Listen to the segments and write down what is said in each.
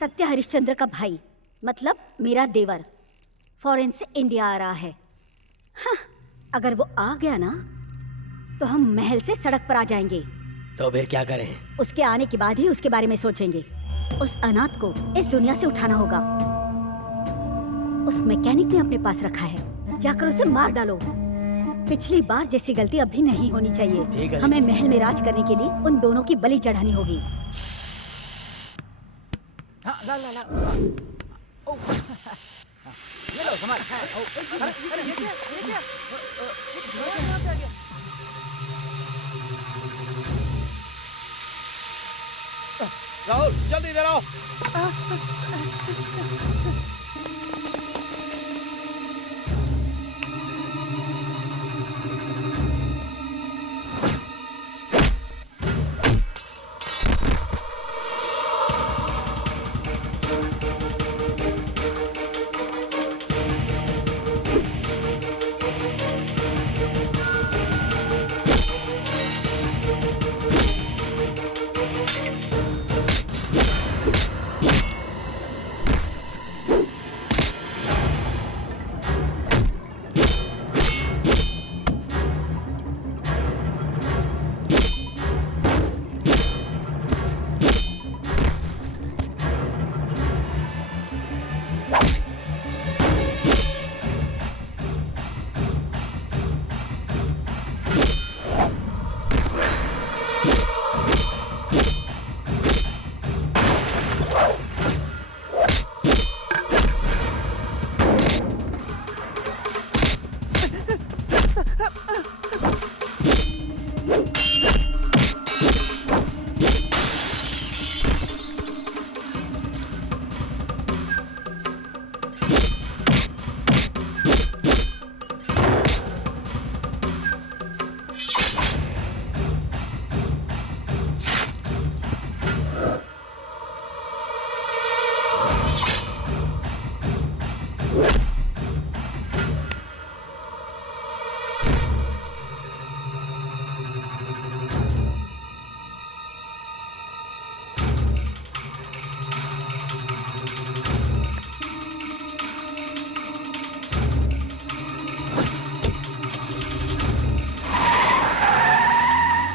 सत्य हरिश्चंद्र का भाई, मतलब मेरा देवर, फॉरेन से इंडिया आ रहा है। हाँ, अगर वो आ गया ना तो हम महल से सड़क पर आ जाएंगे। तो फिर क्या करें? उसके आने के बाद ही उसके बारे में सोचेंगे। उस अनाथ को इस दुनिया से उठाना होगा। उस मैकेनिक ने अपने पास रखा है, जाकर उसे मार डालो। पिछली बार जैसी गलती अभी नहीं होनी चाहिए। हमें महल में राज करने के लिए उन दोनों की बलि चढ़ानी होगी। हाँ, ला ला ला। ओ, ये लो सामान। अरे ये क्या? राहुल, जल्दी इधर आओ।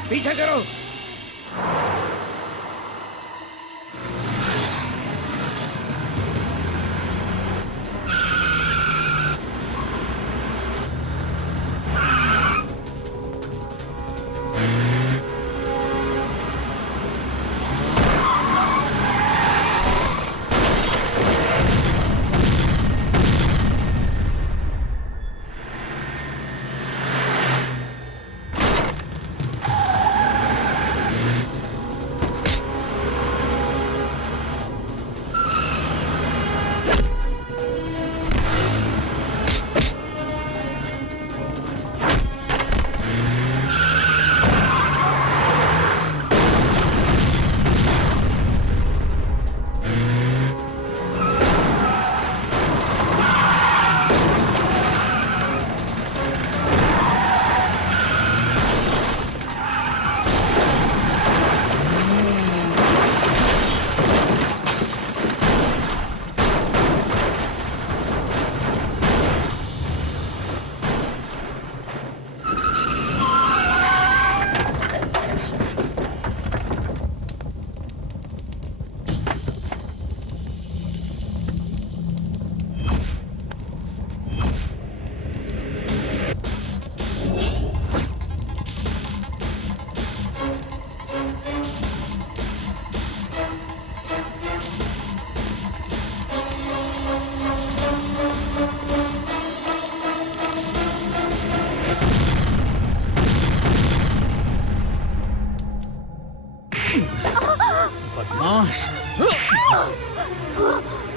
पीछे करो।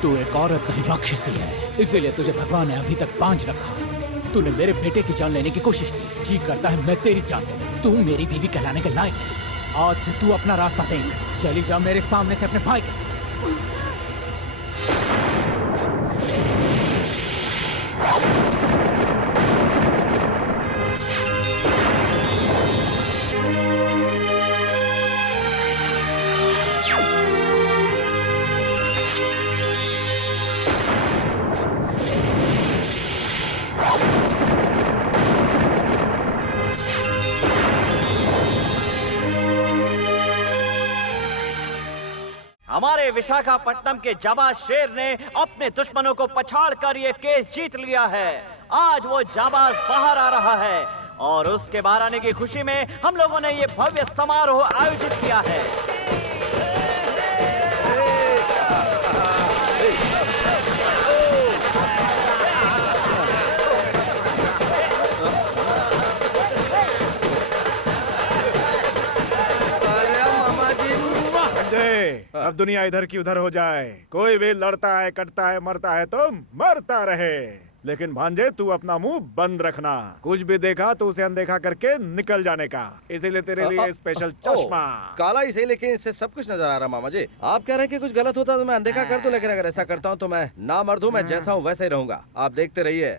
तू एक औरत नहीं राक्षसी है, इसीलिए तुझे भगवान ने अभी तक बांझ रखा। तूने मेरे बेटे की जान लेने की कोशिश की, जी करता है मैं तेरी जान लूं। तू मेरी बीवी कहलाने के लायक है। आज से तू अपना रास्ता देख, चली जा मेरे सामने से अपने भाई के साथ। हमारे विशाखापट्टनम के जाबाज शेर ने अपने दुश्मनों को पछाड़कर ये केस जीत लिया है। आज वो जाबाज बाहर आ रहा है और उसके बाहर आने की खुशी में हम लोगों ने ये भव्य समारोह आयोजित किया है। अब दुनिया इधर की उधर हो जाए, कोई भी लड़ता है, कटता है, मरता है तो मरता रहे, लेकिन भांजे तू अपना मुंह बंद रखना। कुछ भी देखा तो उसे अनदेखा करके निकल जाने का। इसीलिए तेरे लिए स्पेशल चश्मा। काला ही सही, लेकिन इससे सब कुछ नजर आ रहा। मामा जी, आप कह रहे हैं कि कुछ गलत होता तो मैं अनदेखा कर दूं, लेकिन अगर ऐसा करता हूं तो मैं ना मर्द हूं, मैं जैसा हूं वैसे ही रहूंगा। आप देखते रहिए।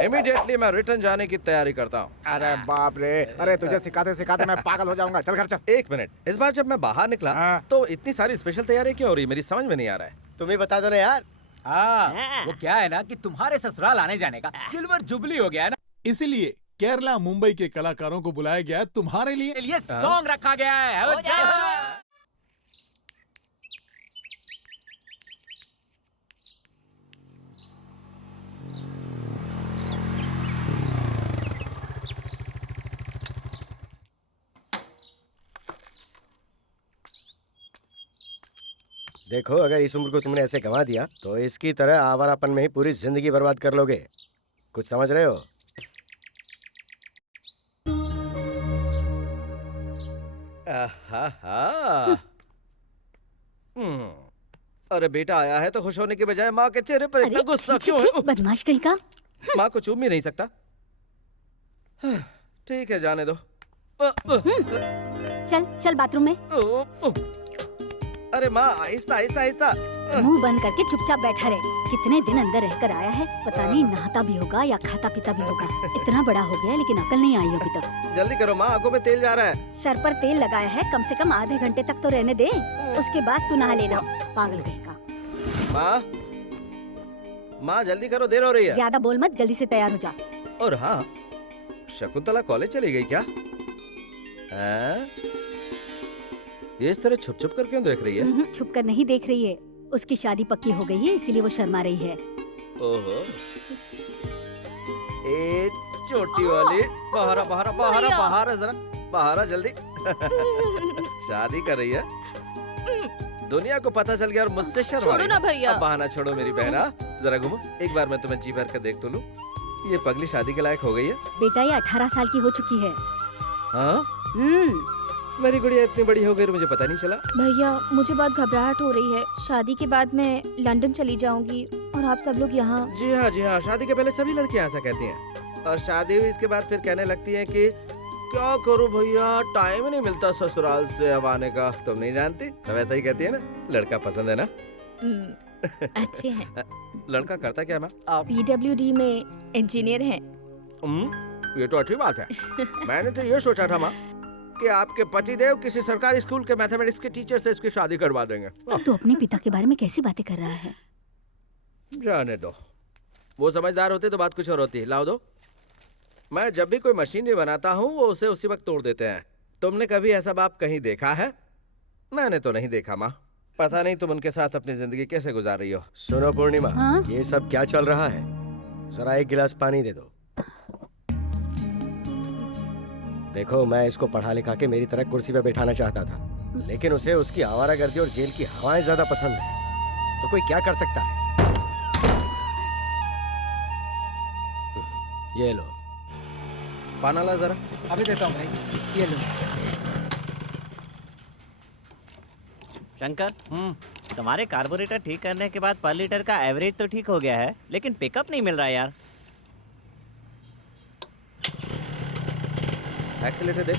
इमीडिएटली मैं रिटर्न जाने की तैयारी करता हूँ। अरे बाप रे, अरे तुझे सिखाते सिखाते मैं पागल हो जाऊंगा। चल घर चल। एक मिनट, इस बार जब मैं बाहर निकला तो इतनी सारी स्पेशल तैयारी क्यों हो रही, मेरी समझ में नहीं आ रहा है। तुम्हें बता दो ना यार। वो क्या है ना कि तुम्हारे ससुराल आने जाने का सिल्वर जुबली हो गया है ना, इसीलिए केरला मुंबई के कलाकारों को बुलाया गया है तुम्हारे लिए। ये सॉन्ग रखा गया है। देखो, अगर इस उम्र को तुमने ऐसे गंवा दिया तो इसकी तरह आवारापन में ही पूरी जिंदगी बर्बाद कर लोगे। कुछ समझ रहे हो? अरे बेटा आया है तो खुश होने के बजाय माँ के चेहरे पर इतना गुस्सा छी, क्यों छी, है? बदमाश कहीं का। माँ को चूम भी नहीं सकता। ठीक है, जाने दो। चल चल बाथरूम में। अरे माँ, आहिस्ता आहिस्ता आहिस्ता। मुंह बंद करके चुपचाप बैठा रहे। कितने दिन अंदर रहकर आया है, पता नहीं नहाता भी होगा या खाता पीता भी होगा। इतना बड़ा हो गया लेकिन अकल नहीं आई अभी तक। जल्दी करो माँ, आंखों में तेल जा रहा है। सर पर तेल लगाया है, कम से कम आधे घंटे तक तो रहने दे, उसके बाद तू नहा लेना। पागल कहेगा। माँ, माँ जल्दी करो, देर हो रही है। ज्यादा बोल मत, जल्दी से तैयार हो जा। और हाँ, शकुंतला कॉलेज चली गई क्या? ये इस तरह छुप छुप कर क्यों देख रही है? छुप कर नहीं देख रही है, उसकी शादी पक्की हो गई है इसीलिए वो शर्मा रही है। ओहो, ए छोटी वाली, बाहर आ, बाहर आ, बाहर आ, बाहर आ, जरा बाहर आ जल्दी। शादी कर रही है, दुनिया को पता चल गया और मुझसे शर्मा रही है। अब बहाना छोड़ो मेरी बहना, जरा घूमो। एक बार मैं तुम्हें जी भर कर देख तो लूं। ये पगली शादी के लायक हो गई है। बेटा ये 18 साल की हो चुकी है। हाँ, मेरी गुड़िया इतनी बड़ी हो गई, मुझे पता नहीं चला। भैया, मुझे बहुत घबराहट हो रही है। शादी के बाद मैं लंदन चली जाऊंगी और आप सब लोग यहाँ। जी हाँ जी हाँ, शादी के पहले सभी लड़कियाँ ऐसा कहती हैं, और शादी हुई इसके बाद फिर कहने लगती हैं कि क्या करूं भैया, टाइम ही नहीं मिलता ससुराल से अब आने का। तुम नहीं जानती, सब ऐसा ही कहती है ना। लड़का पसंद है ना? अच्छे हैं। लड़का करता क्या? मैं आप PWD में इंजीनियर हैं। ये तो अच्छी बात है। मैंने तो ये सोचा था माँ कि आपके पतिदेव किसी सरकारी स्कूल के मैथमेटिक्स के टीचर से इसकी शादी करवा देंगे। तू अपने पिता के बारे में कैसी बातें कर रहा है? जाने दो, वो समझदार होते तो बात कुछ और होती। लाओ दो। मैं जब भी कोई मशीनरी बनाता हूँ वो उसे उसी वक्त तोड़ देते हैं। तुमने कभी ऐसा बाप कहीं देखा है? मैंने तो नहीं देखा माँ। पता नहीं तुम उनके साथ अपनी जिंदगी कैसे गुजार रही हो। सुनो पूर्णिमा, हाँ? ये सब क्या चल रहा है? जरा एक गिलास पानी दे दो। देखो, मैं इसको पढ़ा लिखा के मेरी तरह कुर्सी पे बैठाना चाहता था, लेकिन उसे उसकी आवारागर्दी और जेल की हवाएं ज्यादा पसंद है। तो कोई क्या कर सकता है? ये लो पाना ला जरा। अभी देता हूँ भाई, ये लो। शंकर, तुम्हारे कार्बोरेटर ठीक करने के बाद पर लीटर का एवरेज तो ठीक हो गया है, लेकिन पिकअप नहीं मिल रहा यार। एक्सीलेटर दे।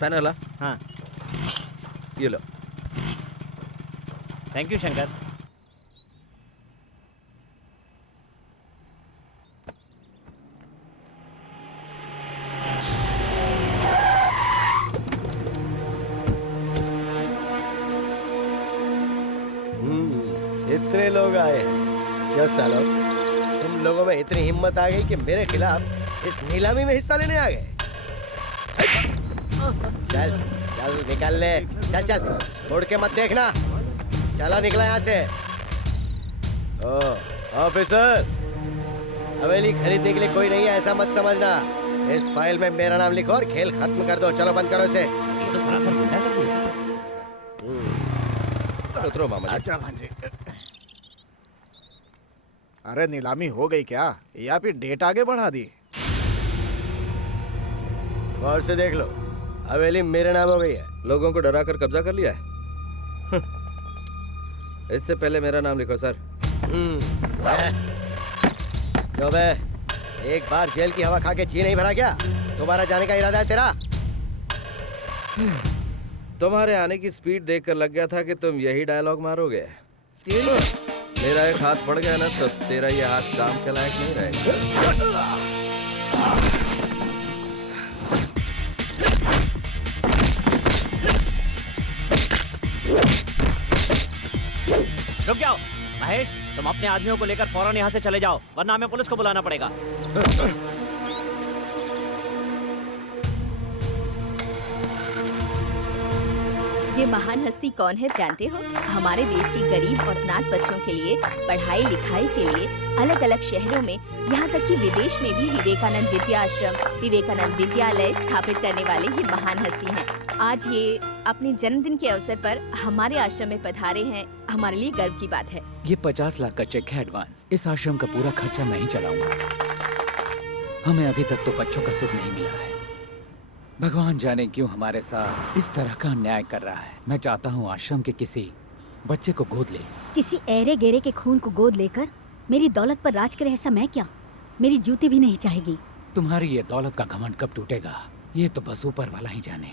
पैनल ला। हाँ, ये लो। Thank you Shankar. इतने लोग आए हैं क्या सालो? तुम तुम लोगों में इतनी हिम्मत आ गई कि मेरे खिलाफ इस नीलामी में हिस्सा लेने आ गए। चल चल निकल ले, चल चल, मुड़ के मत देखना, चला निकला यहाँ से। ओ ऑफिसर, हवेली खरीदने के लिए कोई नहीं है ऐसा मत समझना। इस फाइल में मेरा नाम लिखो और खेल खत्म कर दो। चलो बंद करो इसे। ये तो सरासर गुंडागर्दी है। उतरो मामा जी। अच्छा भांजे। अरे नीलामी हो गई क्या या फिर डेट आगे बढ़ा दी? गौर से देख लो, हवेली मेरे नाम हो गई है। लोगों को डरा कर कब्जा कर लिया है। इससे पहले मेरा नाम लिखो सर। जो बे, एक बार जेल की हवा खा के जी नहीं भरा क्या? दोबारा जाने का इरादा है तेरा? तुम्हारे आने की स्पीड देखकर लग गया था कि तुम यही डायलॉग मारोगे। मेरा एक हाथ पड़ गया ना तो तेरा ये हाथ काम के लायक नहीं रहेगा। रुक जाओ महेश, तुम अपने आदमियों को लेकर फौरन यहाँ से चले जाओ, वरना हमें पुलिस को बुलाना पड़ेगा। ये महान हस्ती कौन है जानते हो? हमारे देश के गरीब और अनाथ बच्चों के लिए पढ़ाई लिखाई के लिए अलग अलग शहरों में, यहाँ तक कि विदेश में भी विवेकानंद विद्याश्रम, विवेकानंद विद्यालय स्थापित करने वाले ये महान हस्ती हैं। आज ये अपने जन्मदिन के अवसर पर हमारे आश्रम में पधारे हैं, हमारे लिए गर्व की बात है। ये 50 लाख का चेक है एडवांस। इस आश्रम का पूरा खर्चा मैं ही चलाऊंगा। हमें अभी तक तो बच्चों का सुख नहीं मिला है। भगवान जाने क्यों हमारे साथ इस तरह का अन्याय कर रहा है। मैं चाहता हूँ आश्रम के किसी बच्चे को गोद ले। किसी ऐरे गेरे के खून को गोद लेकर मेरी दौलत पर राज करे ऐसा मैं क्या? मेरी जूती भी नहीं चाहेगी। तुम्हारी ये दौलत का घमंड कब टूटेगा ये तो बस ऊपर वाला ही जाने।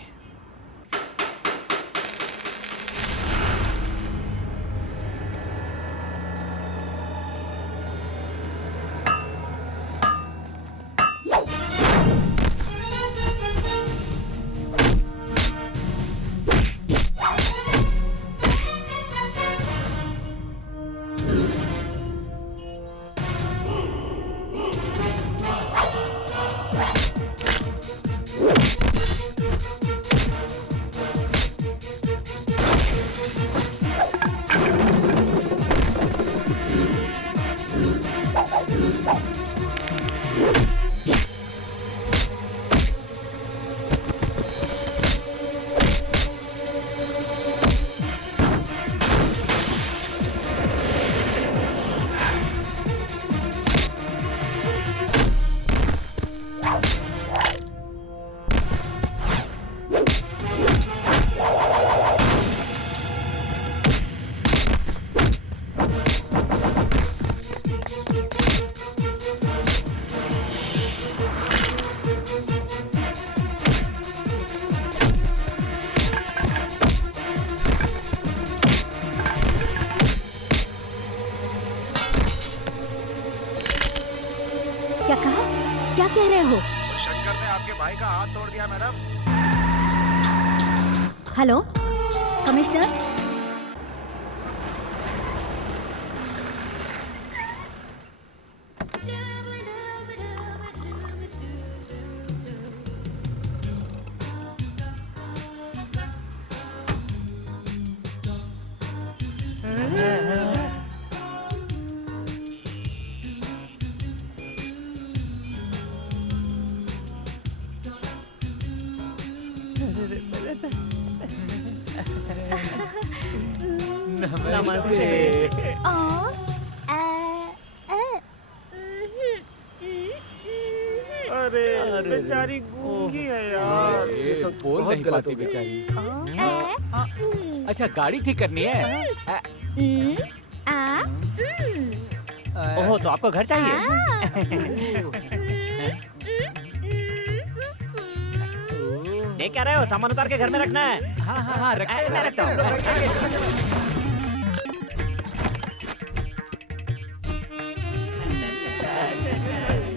क्या कहा? क्या कह रहे हो? शंकर ने आपके भाई का हाथ तोड़ दिया मैडम। हेलो कमिश्नर, अरे बेचारी गूंगी है यार। ये तो बोल नहीं पाती बेचारी। अच्छा गाड़ी ठीक करनी है? ओहो, तो आपको घर चाहिए? ये क्या रहे हो? सामान उतार के घर में रखना है। हाँ हाँ हाँ मैं रखता हूँ।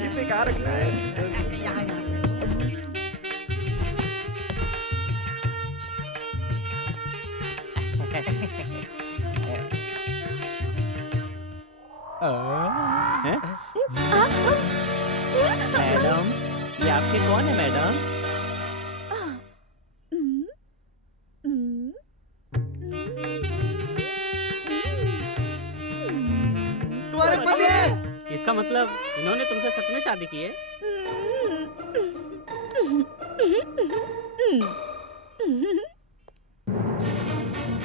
इसे कहाँ रखना है? हैं? आपके कौन है मैडम? तुम्हारे पति है। इसका मतलब इन्होंने तुमसे सच में शादी की है?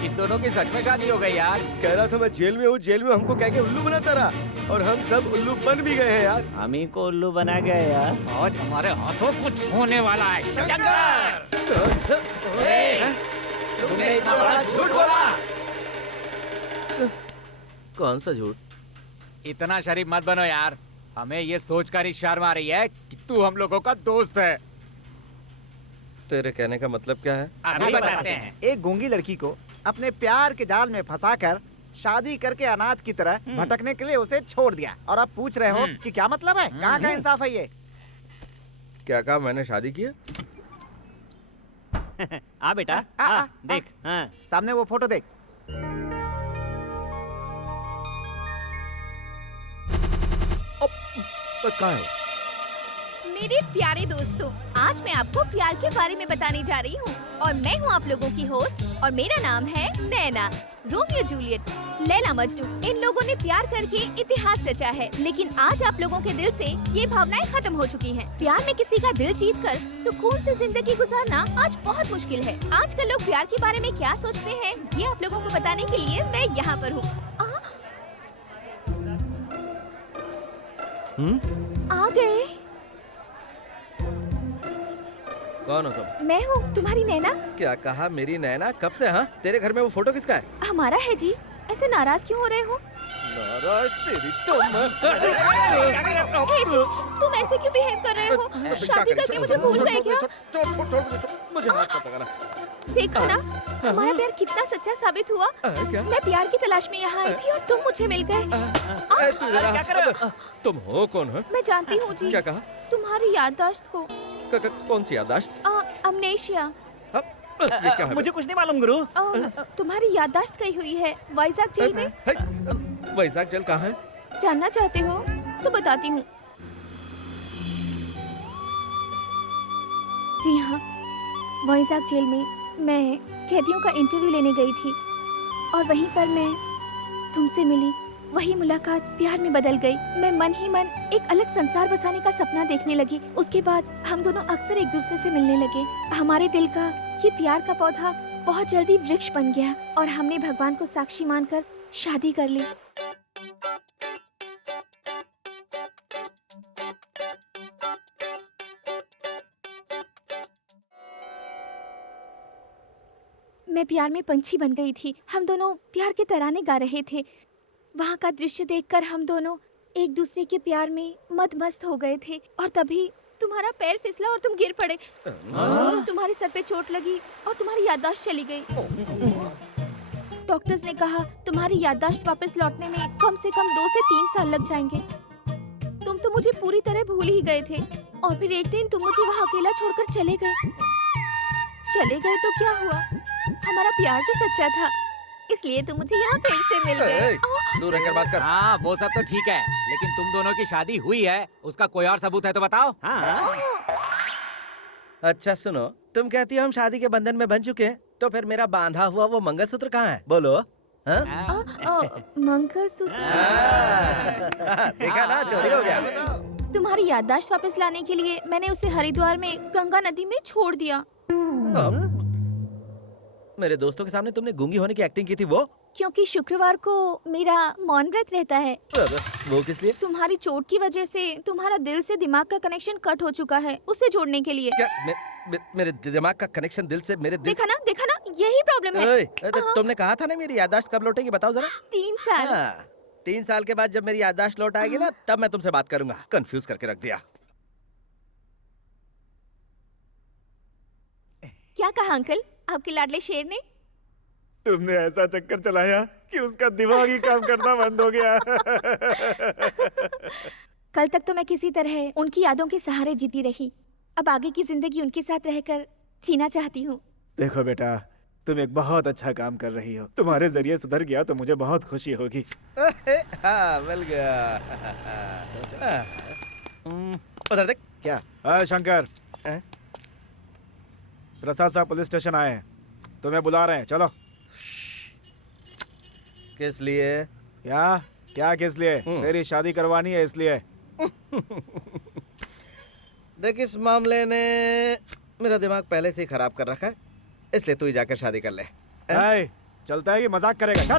इन दोनों की सच में शादी हो गई यार। कह रहा था मैं जेल में हूँ, जेल में हमको कह के उल्लू बनाता रहा, और हम सब उल्लू बन भी गए हैं यार। हम ही को उल्लू बना गए यार। आज हमारे हाथों कुछ होने वाला है। शंकर! तुमने इतना बड़ा झूठ बोला। कौन सा झूठ? इतना शरीफ मत बनो यार। हमें ये सोचकर ही शर्म आ रही है कि तू हम लोगों का दोस्त है। तेरे कहने का मतलब क्या है? अभी बताते हैं। एक गूंगी लड़की को अपने प्यार के जाल में फंसाकर शादी करके अनाथ की तरह भटकने के लिए उसे छोड़ दिया, और आप पूछ रहे हो कि क्या मतलब है? कहाँ का इंसाफ है ये? क्या कहा मैंने शादी की है? आ बेटा, आ, देख। हाँ। सामने वो फोटो देख। कहाँ है? मेरे प्यारे दोस्तों, आज मैं आपको प्यार के बारे में बताने जा रही हूँ, और मैं हूँ आप लोगों की होस्ट, और मेरा नाम है नैना। रोमियो जूलियट, लैला मजनू, इन लोगों ने प्यार करके इतिहास रचा है, लेकिन आज आप लोगों के दिल से ये भावनाएं खत्म हो चुकी हैं। प्यार में किसी का दिल जीतकर सुकून से जिंदगी गुजारना आज बहुत मुश्किल है। आजकल लोग प्यार के बारे में क्या सोचते हैं, ये आप लोगों को बताने के लिए मैं यहाँ पर हूँ। आ गए। कौन हो तुम? मैं हूँ तुम्हारी नैना। क्या कहा मेरी नैना? कब से? हाँ, तेरे घर में वो फोटो किसका है? हमारा है जी। ऐसे नाराज क्यों हो रहे हो? नाराज तेरी तुम। हे जी, तुम ऐसे क्यों बिहेव कर रहे हो? शादी करके मुझे भूल गए क्या? मुझे हाथ मत लगाना। देखा ना, हमारा प्यार कितना सच्चा साबित हुआ। क्या? मैं प्यार की तलाश में यहाँ आई थी और तुम मुझे मिल गए। क्या कर रहे हो? तुम हो कौन हो? मैं जानती हूँ जी। क्या कहा? तुम्हारी याददाश्त को। कौन सी याददाश्त? अमनेशिया। ये क्या है? मुझे कुछ नहीं मालूम गुरु। तुम्हारी याददाश्त गई हुई है वाइजाग जेल में। वाइजाग जेल कहाँ है? जानना चाहते हो तो बताती हूँ। जी हाँ, वाइजाग जेल में मैं कैदियों का इंटरव्यू लेने गई थी, और वहीं पर मैं तुमसे मिली। वही मुलाकात प्यार में बदल गई। मैं मन ही मन एक अलग संसार बसाने का सपना देखने लगी। उसके बाद हम दोनों अक्सर एक दूसरे से मिलने लगे। हमारे दिल का ये प्यार का पौधा बहुत जल्दी वृक्ष बन गया, और हमने भगवान को साक्षी मानकर शादी कर ली। मैं प्यार में पंछी बन गई थी। हम दोनों प्यार के तराने गा रहे थे। वहाँ का दृश्य देखकर हम दोनों एक दूसरे के प्यार में मस्त हो गए थे, और तभी तुम्हारा पैर फिसला और तुम गिर पड़े। तुम्हारे सर पे चोट लगी और तुम्हारी याददाश्त चली गई। डॉक्टर्स ने कहा तुम्हारी याददाश्त वापस लौटने में कम से कम 2 से 3 साल लग जाएंगे। तुम तो मुझे पूरी तरह भूल ही गए थे, और फिर एक दिन तुम मुझे वहाँ अकेला छोड़कर चले गए। चले गए तो क्या हुआ? हमारा प्यार जो सच्चा था, इसलिए तुम मुझे यहाँ फिर से मिल गए। दूर रहकर बात कर। हाँ, वो सब तो ठीक है, लेकिन तुम दोनों की शादी हुई है, उसका कोई और सबूत है तो बताओ। हाँ। अच्छा सुनो, तुम कहती हो हम शादी के बंधन में बन चुके हैं, तो फिर मेरा बांधा हुआ वो मंगलसूत्र कहाँ है? बोलो। मंगलसूत्र देखा ना, चोरी हो गया। तुम्हारी याददाश्त वापस लाने के लिए मैंने उसे हरिद्वार में गंगा नदी में छोड़ दिया। मेरे दोस्तों के सामने तुमने गूंगी होने की एक्टिंग की थी वो? क्योंकि शुक्रवार को मेरा मौन व्रत रहता है। वो किस लिए? तुम्हारी चोट की वजह से तुम्हारा दिल से दिमाग का कनेक्शन कट हो चुका है, उसे जोड़ने के लिए। क्या मेरे दिमाग का कनेक्शन दिल से मेरे दिल... देखा ना, यही प्रॉब्लम है। तुमने कहा था ना मेरी याददाश्त कब लौटेगी, बताओ जरा। 3 साल। 3 साल के बाद जब मेरी याददाश्त लौट आएगी ना, तब मैं तुमसे बात करूंगा। कंफ्यूज करके रख दिया। क्या कहा अंकल आपके लाडले शेर ने? तुमने ऐसा चक्कर चलाया कि उसका दिमाग ही काम करना बंद हो गया। कल तक तो मैं किसी तरह उनकी यादों के सहारे जीती रही। अब आगे की जिंदगी उनके साथ रहकर जीना चाहती हूँ। देखो बेटा, तुम एक बहुत अच्छा काम कर रही हो। तुम्हारे जरिए सुधर गया तो मुझे बहुत खुशी होगी। हाँ, मिल गया। उधर देख, क्या? शंकर, हैं? प्रसाद साहब पुलिस स्टेशन आए हैं, तुम्हें बुला रहे हैं, चलो। किस लिए? क्या क्या किस लिए? तेरी शादी करवानी है इसलिए। देख, इस मामले ने मेरा दिमाग पहले से ही खराब कर रखा है, इसलिए तू ही जाकर शादी कर ले। चलता है कि मजाक करेगा?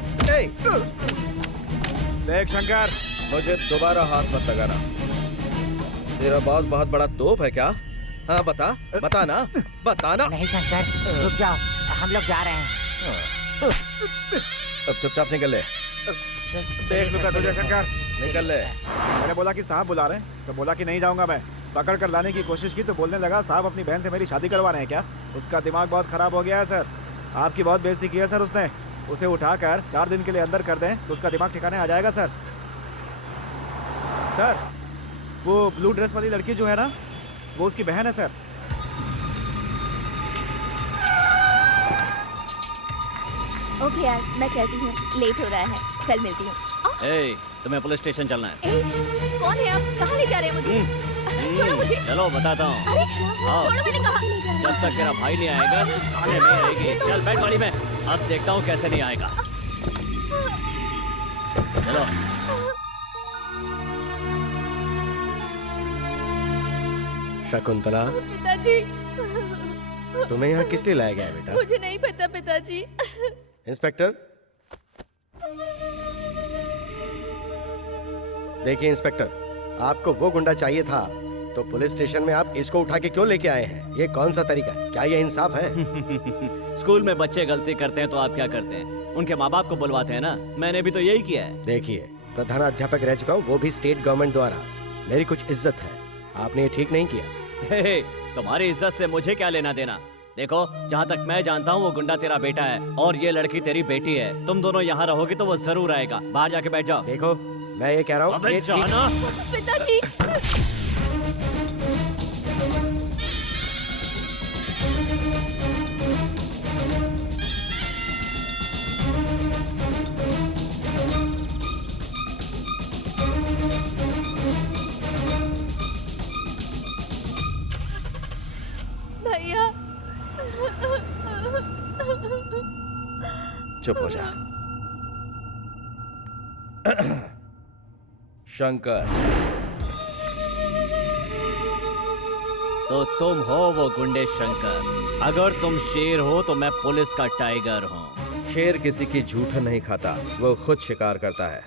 देख शंकर, मुझे दोबारा हाथ मत लगाना। तेरा बॉस बहुत बड़ा तोप है क्या? हाँ बता, बता ना, बता ना। नहीं शंकर, रुक जाओ, हम लोग जा रहे हैं। अब चुपचाप निकल ले। देख लूंगा तुझे शंकर, निकल ले। मैंने बोला कि साहब बुला रहे हैं तो बोला कि नहीं जाऊंगा मैं। पकड़ कर लाने की कोशिश की तो बोलने लगा साहब अपनी बहन से मेरी शादी करवा रहे हैं क्या? उसका दिमाग बहुत खराब हो गया है सर, आपकी बहुत बेइज्जती की है सर उसने। उसे उठाकर 4 दिन के लिए अंदर कर दें तो उसका दिमाग ठिकाने आ जाएगा सर। सर, वो ब्लू ड्रेस वाली लड़की जो है ना, वो उसकी बहन है सर। ओके यार, मैं चलती हूँ, लेट हो रहा है, कल मिलती हूँ। ए, तुम्हें पुलिस स्टेशन चलना है। कौन है आप? कहाँ ले जा रहे हैं मुझे? छोड़ो मुझे। चलो बताता हूँ। अरे छोड़ो, मैंने कहा। जब तक तेरा भाई नहीं आएगा थाने में आएगी। चल बैठ गाड़ी में, अब देखता हूँ कैसे नहीं आएगा। चलो। शकुंतला, पिताजी, तुम्हें यहाँ किस लिए लाया गया है बेटा? मुझे नहीं पता पिताजी। इंस्पेक्टर, देखिए इंस्पेक्टर, आपको वो गुंडा चाहिए था तो पुलिस स्टेशन में आप इसको उठा के क्यों लेके आए हैं? ये कौन सा तरीका है? क्या ये इंसाफ है? स्कूल में बच्चे गलती करते हैं तो आप क्या करते हैं? उनके माँ बाप को बुलवाते हैं ना। मैंने भी तो यही किया है। देखिए, प्रधानाध्यापक रह चुका हूँ, वो भी स्टेट गवर्नमेंट द्वारा। मेरी कुछ इज्जत है, आपने ये ठीक नहीं किया। हे, तुम्हारी इज्जत से मुझे क्या लेना देना? देखो, जहाँ तक मैं जानता हूँ वो गुंडा तेरा बेटा है और ये लड़की तेरी बेटी है। तुम दोनों यहाँ रहोगे तो वो जरूर आएगा। बाहर जाके बैठ जाओ। देखो, मैं ये कह रहा हूँ पिताजी, भैया, चुप हो जा। शंकर, तो तुम हो वो गुंडे शंकर। अगर तुम शेर हो तो मैं पुलिस का टाइगर हूँ। शेर किसी की झूठन नहीं खाता, वो खुद शिकार करता है।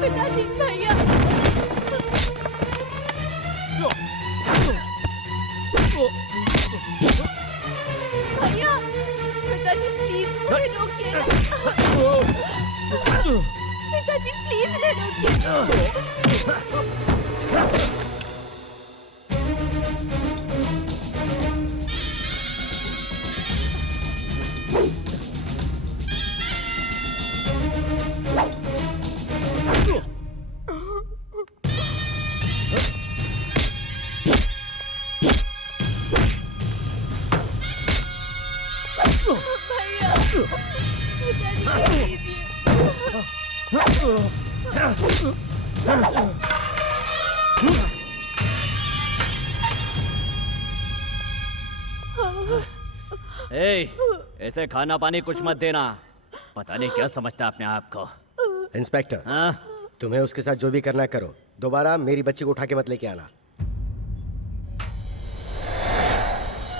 पिताजी, भैया, भैया, पिताजी प्लीज मुझे रोकिए ना। पिताजी प्लीज ने रोकिए। ऐसे खाना पानी कुछ मत देना। पता नहीं क्या समझता अपने आप को। इंस्पेक्टर, तुम्हें उसके साथ जो भी करना करो, दोबारा मेरी बच्ची को उठा के मत लेके आना।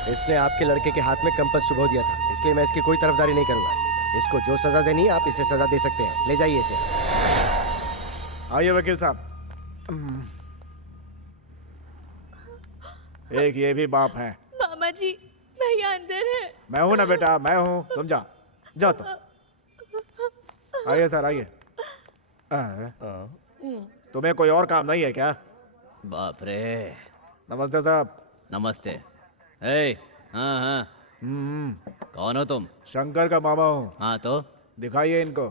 इसने आपके लड़के के हाथ में कंपास चुभो दिया था, इसलिए मैं इसकी कोई तरफदारी नहीं करूंगा। इसको जो सजा देनी है आप इसे सजा दे सकते हैं। ले जाइए इसे। आइए वकील साहब। एक ये भी बाप है। मामा जी, भैया अंदर है। मैं हूं ना बेटा, मैं हूं। तुम जाओ तो। आइए सर, आइए। तुम्हें कोई और काम नहीं है क्या? बाप रे। नमस्ते साहब। नमस्ते। हाँ। कौन हो तुम? शंकर का मामा हूँ। हाँ तो दिखाइए इनको।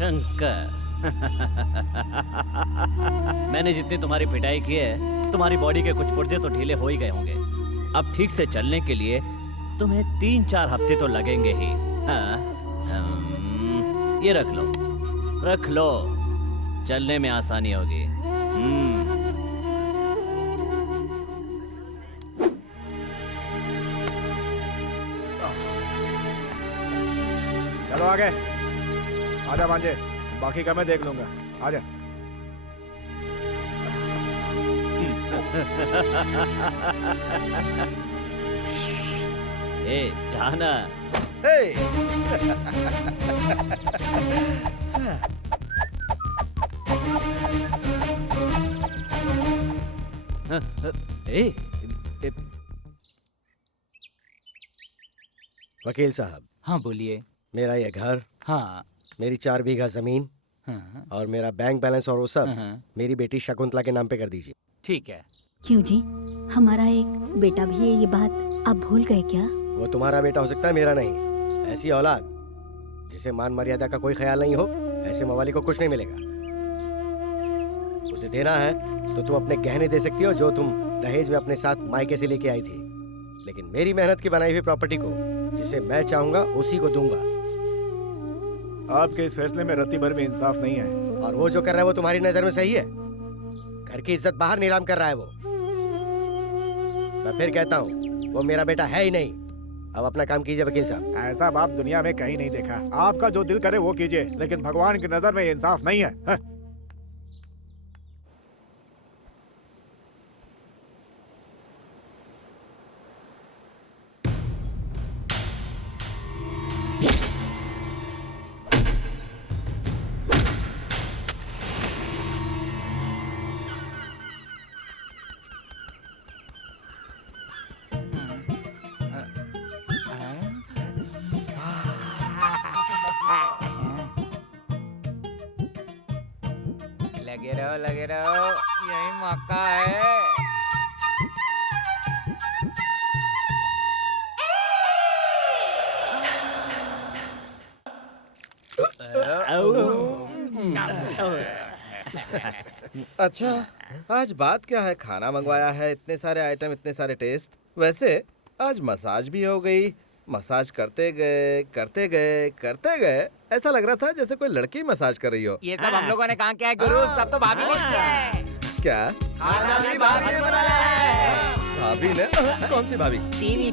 शंकर, मैंने जितनी तुम्हारी पिटाई की है, तुम्हारी बॉडी के कुछ पुर्जे तो ढीले हो ही गए होंगे। अब ठीक से चलने के लिए तुम्हें 3-4 हफ्ते तो लगेंगे ही। हाँ, ये रख लो, रख लो, चलने में आसानी होगी। चलो आगे, आजा भांजे, बाकी का मैं देख लूंगा। आजा। ए, जाना। वकील साहब। हाँ बोलिए। मेरा ये घर, हाँ, मेरी 4 बीघा जमीन, हाँ, और मेरा बैंक बैलेंस और वो सब मेरी बेटी शकुंतला के नाम पे कर दीजिए। ठीक है। क्यों जी, हमारा एक बेटा भी है, ये बात आप भूल गए क्या? वो तुम्हारा बेटा हो सकता है, मेरा नहीं। ऐसी औलाद जिसे मान मर्यादा का कोई ख्याल नहीं हो, ऐसे मवाली को कुछ नहीं मिलेगा। उसे देना है तो तुम अपने गहने दे सकती हो जो तुम दहेज में अपने साथ मायके से लेके आई थी, लेकिन मेरी मेहनत की बनाई हुई प्रॉपर्टी को जिसे मैं चाहूंगा उसी को दूंगा। आपके इस फैसले में रत्ती भर भी इंसाफ नहीं है। और वो जो कर रहा है वो तुम्हारी नजर में सही है? घर की इज्जत बाहर नीलाम कर रहा है वो। मैं फिर कहता हूँ, वो मेरा बेटा है ही नहीं। अब अपना काम कीजिए वकील साहब। ऐसा बाप दुनिया में कहीं नहीं देखा। आपका जो दिल करे वो कीजिए, लेकिन भगवान की नजर में इंसाफ नहीं है, है? लगे रहो, यही मौका है। अच्छा, आज बात क्या है? खाना मंगवाया है, इतने सारे आइटम, इतने सारे टेस्ट। वैसे आज मसाज भी हो गई। मसाज करते गए करते गए करते गए, ऐसा लग रहा था जैसे कोई लड़की मसाज कर रही हो। ये सब हम लोगों ने कहा क्या है गुरु? सब तो भाभी ने किया है। क्या? खाना भी भाभी ने बनाया है। भाभी ने? कौन सी भाभी? तीनी।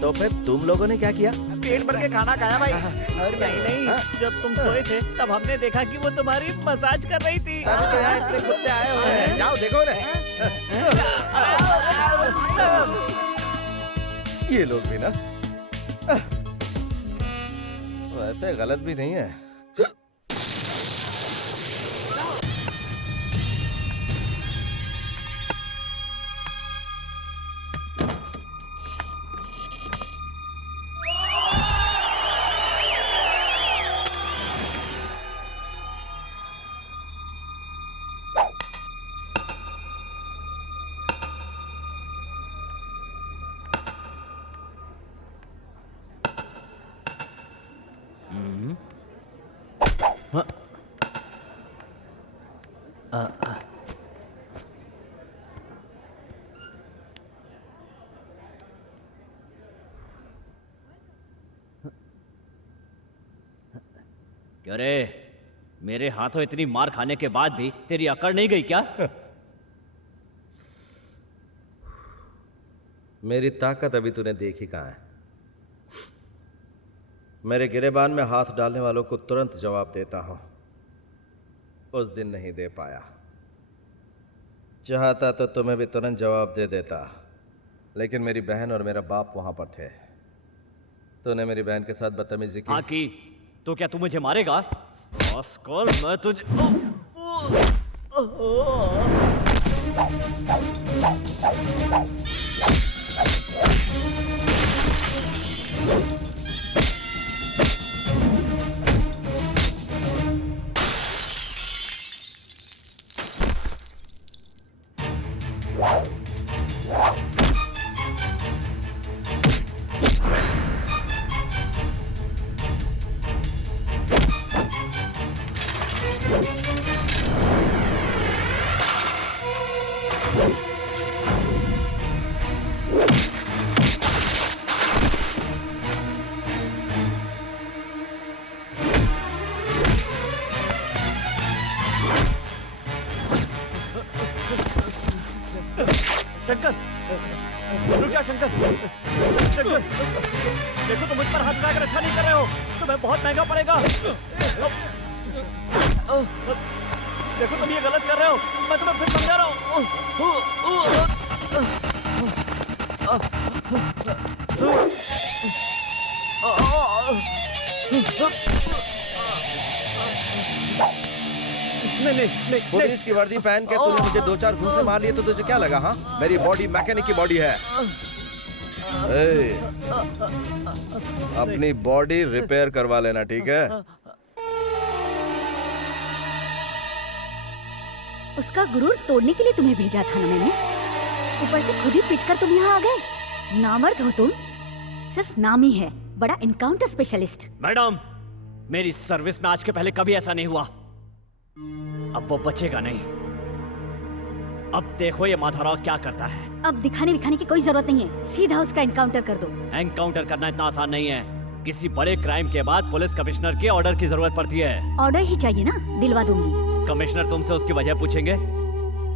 तो फिर तुम लोगों ने क्या किया? पेट भर के खाना खाया भाई। और नहीं, जब तुम सोए थे तब हमने देखा कि वो तुम्हारी मसाज कर रही थी। तभी तो यहाँ इतने कुत्ते आए हुए हैं। जाओ देखो ना। ये लोग भी ना वैसे गलत भी नहीं है। क्या रे, मेरे हाथों इतनी मार खाने के बाद भी तेरी अकड़ नहीं गई क्या? मेरी ताकत अभी तूने देखी कहाँ है। मेरे गिरेबान में हाथ डालने वालों को तुरंत जवाब देता हूं। उस दिन नहीं दे पाया। चाहता तो तुम्हें भी तुरंत जवाब दे देता, लेकिन मेरी बहन और मेरा बाप वहां पर थे। तूने मेरी बहन के साथ बदतमीजी की। हाँ की। तो क्या तू मुझे मारेगा? आजकल मैं तुझे शंकर, रुक जा शंकर। शंकर, देखो तुम मुझ पर हाथ उठाकर अच्छा नहीं कर रहे हो, तुम्हें बहुत महंगा पड़ेगा। देखो तुम ये गलत कर रहे हो, मैं तुम्हें फिर समझा रहा हूँ। नहीं, पुलिस की वर्दी पहन के तूने मुझे 2-4 घूंसे मार लिए तो तुझे क्या लगा? हाँ, मेरी बॉडी मैकेनिक की बॉडी है। अपनी बॉडी रिपेयर करवा लेना, ठीक है? उसका गुरूर तोड़ने के लिए तुम्हें भेजा था ना मैंने। ऊपर से खुद ही पिटकर तुम यहाँ आ गए। नामर्द हो तुम, सिर्फ नाम ही है बड़ा एनकाउंटर स्पेशलिस्ट। मैडम, मेरी सर्विस में आज के पहले कभी ऐसा नहीं हुआ। अब वो बचेगा नहीं। अब देखो ये माधवराव क्या करता है। अब दिखाने की कोई जरूरत नहीं है, सीधा उसका एनकाउंटर कर दो। एनकाउंटर करना इतना आसान नहीं है। किसी बड़े क्राइम के बाद पुलिस कमिश्नर के ऑर्डर की जरूरत पड़ती है। ऑर्डर ही चाहिए ना, दिलवा दूंगी। कमिश्नर तुमसे उसकी वजह पूछेंगे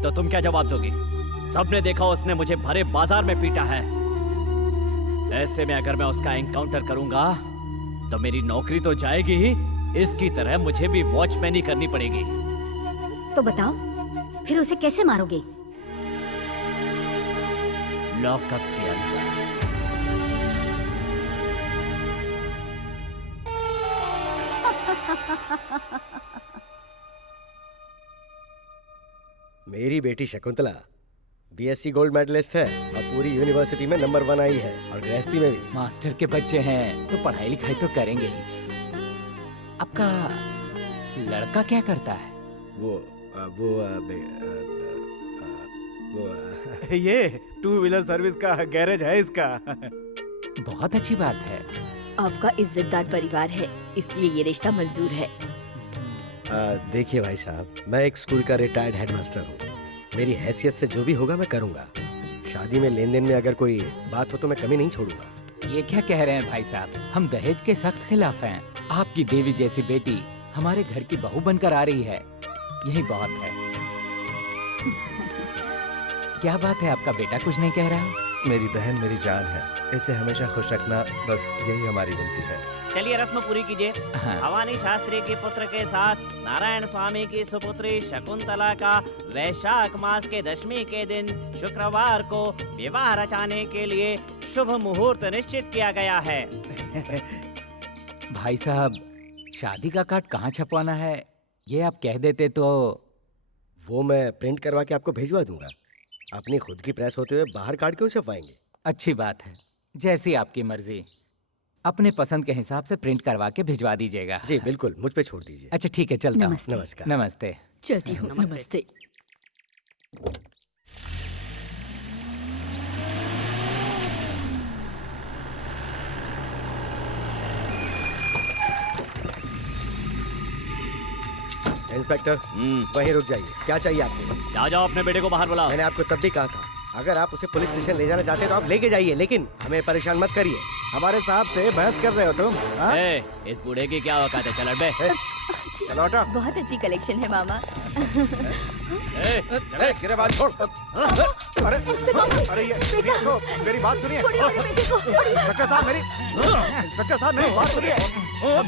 तो तुम क्या जवाब दोगी? सबने देखा उसने मुझे भरे बाजार में पीटा है। ऐसे में अगर मैं उसका एनकाउंटर करूंगा तो मेरी नौकरी तो जाएगी ही, इसकी तरह मुझे भी वॉचमैनी करनी पड़ेगी। तो बताओ फिर उसे कैसे मारोगे? लॉकअप के अंदर। मेरी बेटी शकुंतला बीएससी गोल्ड मेडलिस्ट है और पूरी यूनिवर्सिटी में नंबर 1 आई है, और गृहस्थी में भी। मास्टर के बच्चे हैं तो पढ़ाई लिखाई तो करेंगे ही। आपका लड़का क्या करता है? वो ये 2 व्हीलर सर्विस का गैरेज है इसका। बहुत अच्छी बात है। आपका इज्जतदार परिवार है, इसलिए ये रिश्ता मंजूर है। देखिए भाई साहब, मैं एक स्कूल का रिटायर्ड हेडमास्टर हूँ। मेरी हैसियत से जो भी होगा मैं करूँगा। शादी में लेन देन में अगर कोई बात हो तो मैं कमी नहीं छोड़ूंगा। ये क्या कह रहे हैं भाई साहब? हम दहेज के सख्त खिलाफ हैं। आपकी देवी जैसी बेटी हमारे घर की बहू बनकर आ रही है, यही बहुत है। क्या बात है, आपका बेटा कुछ नहीं कह रहा? मेरी बहन मेरी जान है, इसे हमेशा खुश रखना, बस यही हमारी विनती है। चलिए रस्म पूरी कीजिए। भवानी शास्त्री के पुत्र के साथ नारायण स्वामी की सुपुत्री शकुंतला का वैशाख मास के 10वीं के दिन शुक्रवार को विवाह रचाने के लिए शुभ मुहूर्त निश्चित किया गया है। भाई साहब, शादी का कार्ड कहाँ छपवाना है ये आप कह देते तो। वो मैं प्रिंट करवा के आपको भिजवा दूंगा। अपनी खुद की प्रेस होते हुए बाहर कार्ड क्यों छपवाएंगे? अच्छी बात है, जैसी आपकी मर्जी। अपने पसंद के हिसाब से प्रिंट करवा के भिजवा दीजिएगा। जी बिल्कुल, मुझ पे छोड़ दीजिए। अच्छा ठीक है, चलता हूँ। नमस्कार। नमस्ते। चलती हूँ। नमस्ते। इंस्पेक्टर, वहीं रुक जाइए। क्या चाहिए आपको? जाओ अपने बेटे को बाहर बुलाओ। मैंने आपको तब भी कहा था, अगर आप उसे पुलिस स्टेशन ले जाना चाहते हैं तो आप लेके जाइए, लेकिन हमें परेशान मत करिए। हमारे साहब से बहस कर रहे हो तुम? इस बूढ़े की क्या औकात है? चल बे। चलो हटा। बहुत अच्छी कलेक्शन है मामा। गिरेबान छोड़। अरे ये देखो, मेरी बात सुनिए। इंस्पेक्टर साहब मेरी बात सुनिए।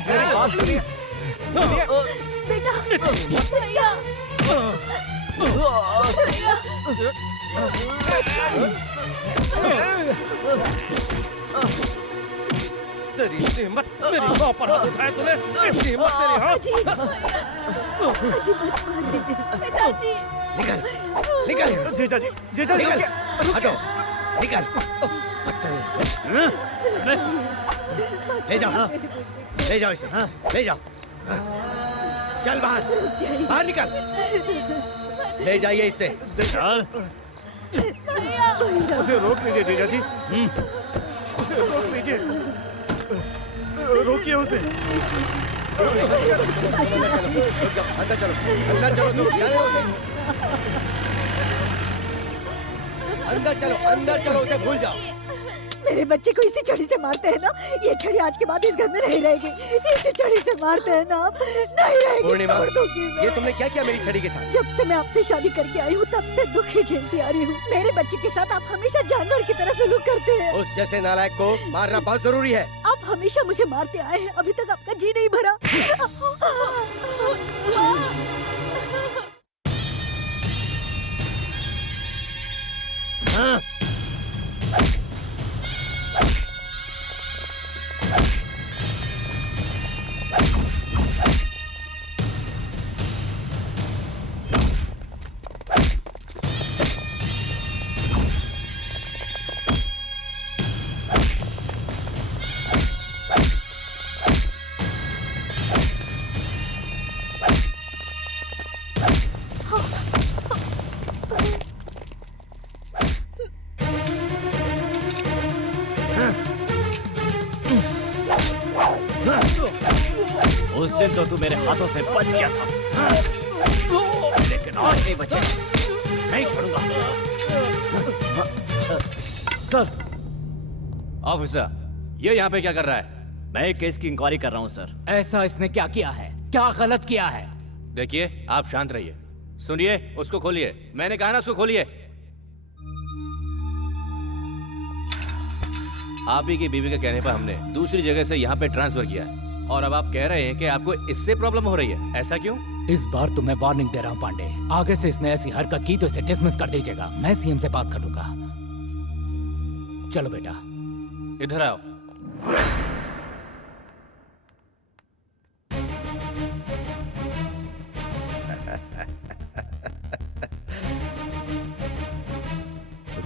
मेरी बात सुनिए। बेटा, तेरी हिम्मत, मेरी माँ पर हाथ उठाया तूने? तेरी हिम्मत, तेरी हाथ। निकल, निकल। जीजा जी, निकल। हटो, निकल। ले जाओ, ले जाओ इसे, ले जाओ। चल बाहर, बाहर निकल। ले जाइए इसे। उसे रोक लीजिए जीजा जी। उसे रोक लीजिए। रोकिए उसे। अंदर चलो, अंदर चलो तुम। अंदर चलो, उसे भूल जाओ। मेरे बच्चे को इसी छड़ी से मारते हैं ना? ये छड़ी आज के बाद इस घर में नहीं रहेगी। इसी छड़ी से मारते हैं ना आप? नहीं रहेगी। पूर्णिमा, छोड़ दूंगी मैं। ये तुमने क्या किया मेरी छड़ी के साथ? जब से मैं आपसे शादी करके आई हूँ तब से दुख ही झेलती आ रही हूँ। मेरे बच्चे के साथ आप हमेशा जानवर की तरह सलूक करते हैं। उस जैसे नालायक को मारना बहुत जरूरी है। आप हमेशा मुझे मारते आए हैं, अभी तक आपका जी नहीं भरा। उस दिन तो तू मेरे हाथों से बच गया था, लेकिन आज नहीं बचे, नहीं छोड़ूंगा। सर। ऑफिसर, ये यहाँ पे क्या कर रहा है? मैं केस की इंक्वायरी कर रहा हूँ सर। ऐसा इसने क्या किया है? क्या गलत किया है? देखिए, आप शांत रहिए। सुनिए, उसको खोलिए। मैंने कहा ना उसको खोलिए। आप ही की बीवी के कहने पर हमने दूसरी जगह से यहाँ पे ट्रांसफर किया है, और अब आप कह रहे हैं कि आपको इससे प्रॉब्लम हो रही है। ऐसा क्यों? इस बार तो मैं वार्निंग दे रहा हूँ पांडे, आगे से इसने ऐसी हरकत की तो इसे डिसमिस कर दीजिएगा। मैं सीएम से बात कर लूंगा। चलो बेटा, इधर आओ।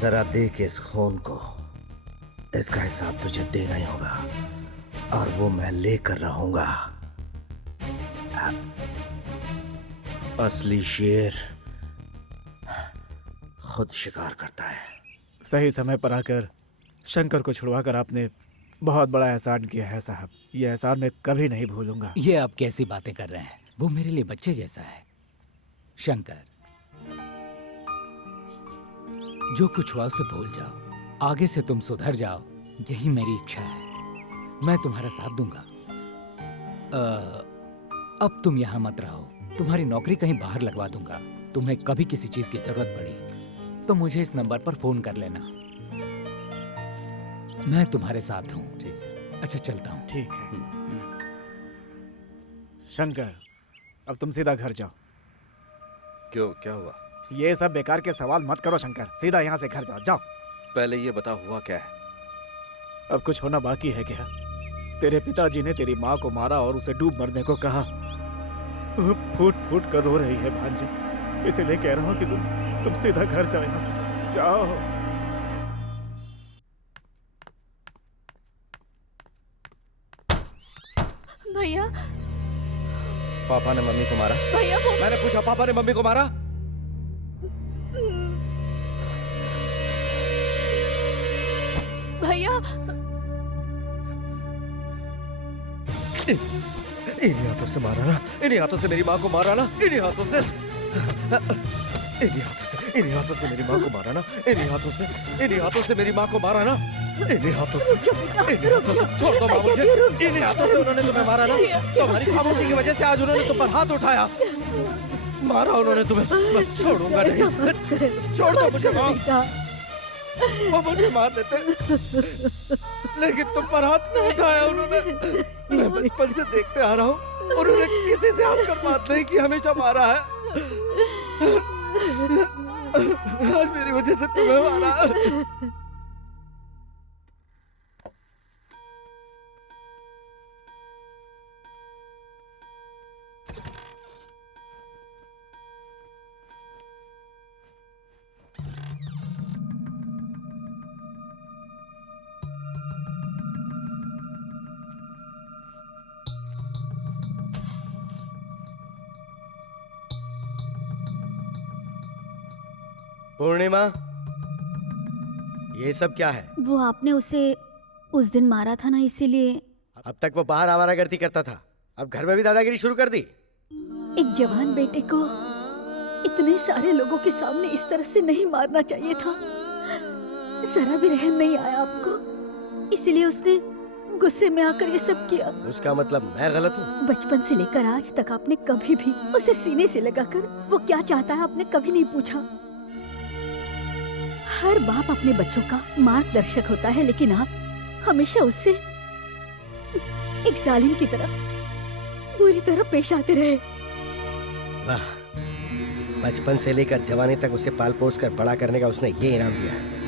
जरा देख इस खून को, इसका हिसाब तुझे देना ही होगा, और वो मैं लेकर रहूंगा। असली शेर खुद शिकार करता है। सही समय पर आकर शंकर को छुड़वाकर आपने बहुत बड़ा एहसान किया है साहब। ये एहसान मैं कभी नहीं भूलूंगा। ये आप कैसी बातें कर रहे हैं? वो मेरे लिए बच्चे जैसा है। शंकर, जो कुछ हुआ उसे भूल जाओ, आगे से तुम सुधर जाओ, यही मेरी इच्छा है। मैं तुम्हारा साथ दूंगा। अब तुम यहाँ मत रहो, तुम्हारी नौकरी कहीं बाहर लगवा दूंगा। तुम्हें कभी किसी चीज की जरूरत पड़ी तो मुझे इस नंबर पर फोन कर लेना। मैं तुम्हारे साथ हूँ। अच्छा, चलता हूँ। ठीक है। शंकर, अब तुम सीधा घर जाओ। क्यों, क्या हुआ? ये सब बेकार के सवाल मत करो शंकर, सीधा यहाँ से घर जाओ। जाओ। पहले ये बता, हुआ क्या है? अब कुछ होना बाकी है क्या? तेरे पिताजी ने तेरी माँ को मारा और उसे डूब मरने को कहा। वो फूट फूट कर रो रही है भांजे, इसीलिए कह रहा हूँ कि तुम सीधा घर जाओ, यहाँ से जाओ। भैया, पापा ने मम्मी को मारा? भैया वो... मैंने पूछा, पापा ने मम्मी को मारा? भैया, इन्हीं हाथों से मारा ना, इन्हीं हाथों से मेरी माँ को मारा ना, इन्हीं हाथों से, इन्हीं हाथों से मेरी माँ को मारा ना, इन्हीं हाथों से मेरी माँ को मारा ना, इन्हीं हाथों से छोड़ दो माँ मुझे। इन्हीं हाथों से उन्होंने तुम्हें मारा ना, तुम्हारी खामोशी की वजह से आज उन्होंने तुम पर हाथ उठाया, मारा उन्होंने तुम्हें। मैं छोड़ूंगा नहीं, छोड़ दो मुझे माँ। वो मुझे मार देते, लेकिन तुम पर हाथ नहीं उठाया उन्होंने। मैं बचपन से देखते आ रहा हूँ, उन्होंने किसी से हाथ कर बात नहीं की, हमेशा मारा है। आज मेरी वजह से तुम्हें मारा। पूर्णिमा, ये सब क्या है? वो आपने उसे उस दिन मारा था ना, इसीलिए। अब तक वो बाहर आवारागर्दी करता था, अब घर में भी दादागिरी शुरू कर दी। एक जवान बेटे को इतने सारे लोगों के सामने इस तरह से नहीं मारना चाहिए था। जरा भी रहम नहीं आया आपको, इसीलिए उसने गुस्से में आकर ये सब किया। उसका मतलब मैं गलत हूँ? बचपन से लेकर आज तक आपने कभी भी उसे सीने से लगाकर वो क्या चाहता है आपने कभी नहीं पूछा। हर बाप अपने बच्चों का मार्गदर्शक होता है, लेकिन आप हमेशा उससे एक जालिम की तरह बुरी तरह पेश आते रहे। वाह, बचपन से लेकर जवानी तक उसे पाल पोस कर बड़ा करने का उसने ये इनाम दिया है।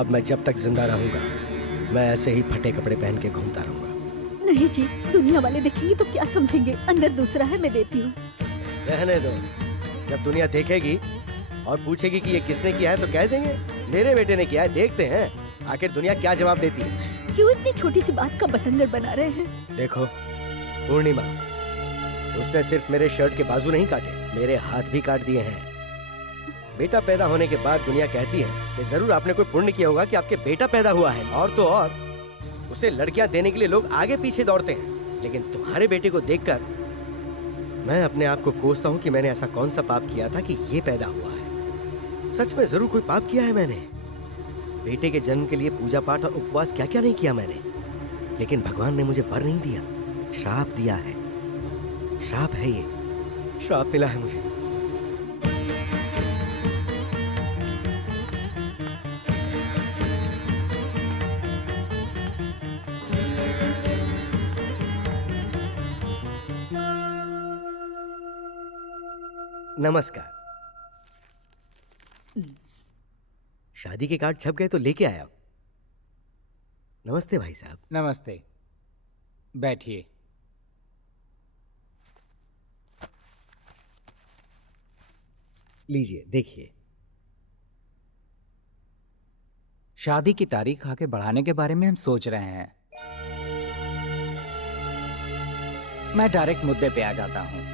अब मैं जब तक जिंदा रहूंगा मैं ऐसे ही फटे कपड़े पहन के घूमता रहूंगा। नहीं जी, दुनिया वाले देखेंगे तो क्या समझेंगे? अंदर दूसरा है, मैं देती हूँ। रहने दो, जब दुनिया देखेगी और पूछेगी कि ये किसने किया है तो कह देंगे मेरे बेटे ने किया है। देखते हैं आखिर दुनिया क्या जवाब देती है। क्यों इतनी छोटी सी बात का बतंगड़ बना रहे हैं? देखो पूर्णिमा, उसने सिर्फ मेरे शर्ट के बाजू नहीं काटे, मेरे हाथ भी काट दिए हैं। बेटा पैदा होने के बाद दुनिया कहती है कि जरूर आपने कोई पुण्य किया होगा कि आपके बेटा पैदा हुआ है, और तो और उसे लड़कियां देने के लिए लोग आगे पीछे दौड़ते हैं। लेकिन तुम्हारे बेटे को देखकर मैं अपने आप को कोसता हूँ कि मैंने ऐसा कौन सा पाप किया था कि ये पैदा हुआ है। सच में जरूर कोई पाप किया है मैंने। बेटे के जन्म के लिए पूजा पाठ और उपवास क्या क्या नहीं किया मैंने, लेकिन भगवान ने मुझे वर नहीं दिया, श्राप दिया है। श्राप है ये, श्राप मिला है मुझे। नमस्कार। शादी के कार्ड छप गए तो लेके आया। नमस्ते भाई साहब। नमस्ते, बैठिए। लीजिए देखिए। शादी की तारीख आगे बढ़ाने के बारे में हम सोच रहे हैं। मैं डायरेक्ट मुद्दे पे आ जाता हूँ।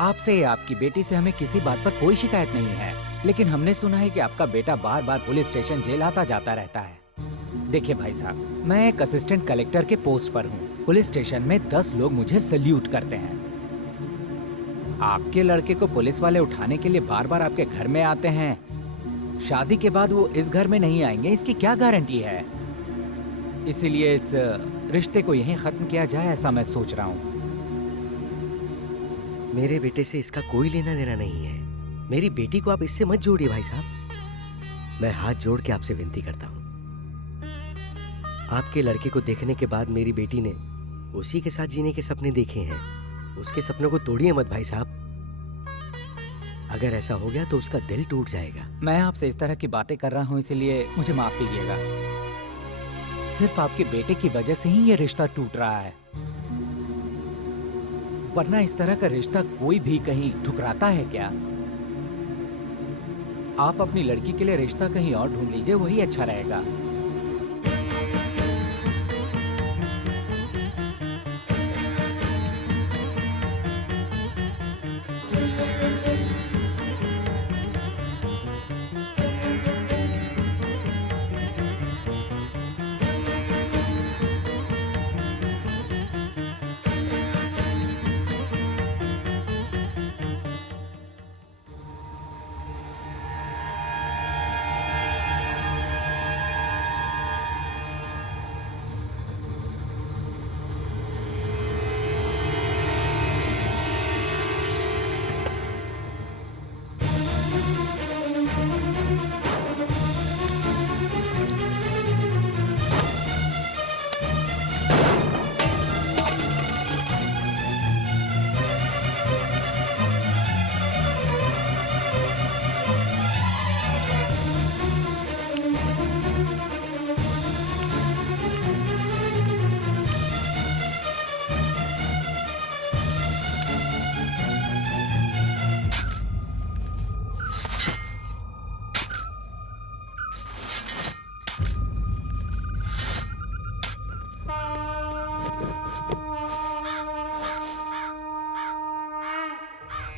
आपसे या आपकी बेटी से हमें किसी बात पर कोई शिकायत नहीं है, लेकिन हमने सुना है कि आपका बेटा बार बार पुलिस स्टेशन जेल आता जाता रहता है। देखिए भाई साहब, मैं एक असिस्टेंट कलेक्टर के पोस्ट पर हूँ। पुलिस स्टेशन में 10 लोग मुझे सल्यूट करते हैं। आपके लड़के को पुलिस वाले उठाने के लिए बार बार आपके घर में आते हैं। शादी के बाद वो इस घर में नहीं आएंगे, इसकी क्या गारंटी है? इसीलिए इस रिश्ते को यहीं खत्म किया जाए, ऐसा मैं सोच रहा हूँ। मेरे बेटे से इसका कोई लेना देना नहीं है। मेरी बेटी को आप इससे मत जोड़िए भाई साहब। मैं हाथ जोड़ के आपसे विनती करता हूँ। आपके लड़के को देखने के बाद मेरी बेटी ने उसी के साथ जीने के सपने देखे हैं। उसके सपनों को तोड़िए मत भाई साहब। अगर ऐसा हो गया तो उसका दिल टूट जाएगा। मैं आपसे इस तरह की बातें कर रहा हूँ, इसलिए मुझे माफ कीजिएगा। सिर्फ आपके बेटे की वजह से ही ये रिश्ता टूट रहा है, वरना इस तरह का रिश्ता कोई भी कहीं ठुकराता है क्या? आप अपनी लड़की के लिए रिश्ता कहीं और ढूंढ लीजिए, वही अच्छा रहेगा।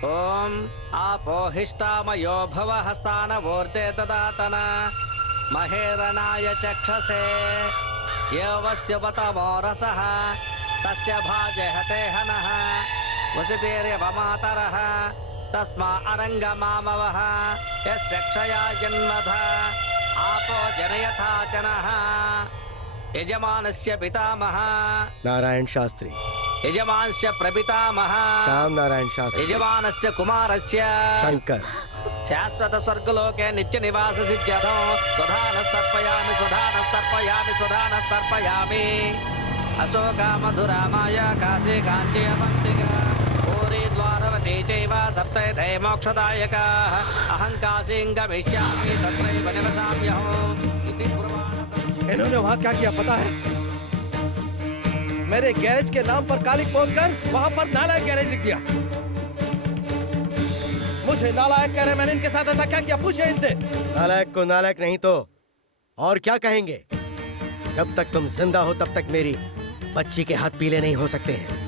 ओम आपोहिष्टामयो भवः स्थानवोर्ते ददातन महेरनाय चक्षसे यवस्य वतमो रसः तस्य भाजे हते हनः वसुतेर्यवमातरः तस्मा अरंगमामवः यस्य क्षया जन्मधा आपो जनयथा जनः यजमानस्य पितामह नारायण शास्त्री, यजमानस्य प्रपितामह श्याम नारायण शास्त्री, यजमानस्य कुमारस्य शंकर, शाश्वत स्वर्गलोके नित्य निवास सिद्ध्यर्थो स्वधान सर्पयामि स्वधान सर्पयामि स्वधान सर्पयामि अशोका मधुरा माया काशी कांची अवंतिका पूरी द्वारवती चैव सप्तैते मोक्षदायकाः अहं काशीं गमिष्यामि तत्रैव निवसाम्यहम् इति ब्रुवाण। इन्होंने वहाँ क्या किया पता है? मेरे गैरेज के नाम पर कालिक पोतकर वहाँ पर नालायक गैरेज लिख दिया। मुझे नालायक कह रहे, मैंने इनके साथ ऐसा क्या किया? पूछे इनसे। नालायक को नालायक नहीं तो और क्या कहेंगे? जब तक तुम जिंदा हो तब तक मेरी बच्ची के हाथ पीले नहीं हो सकते हैं।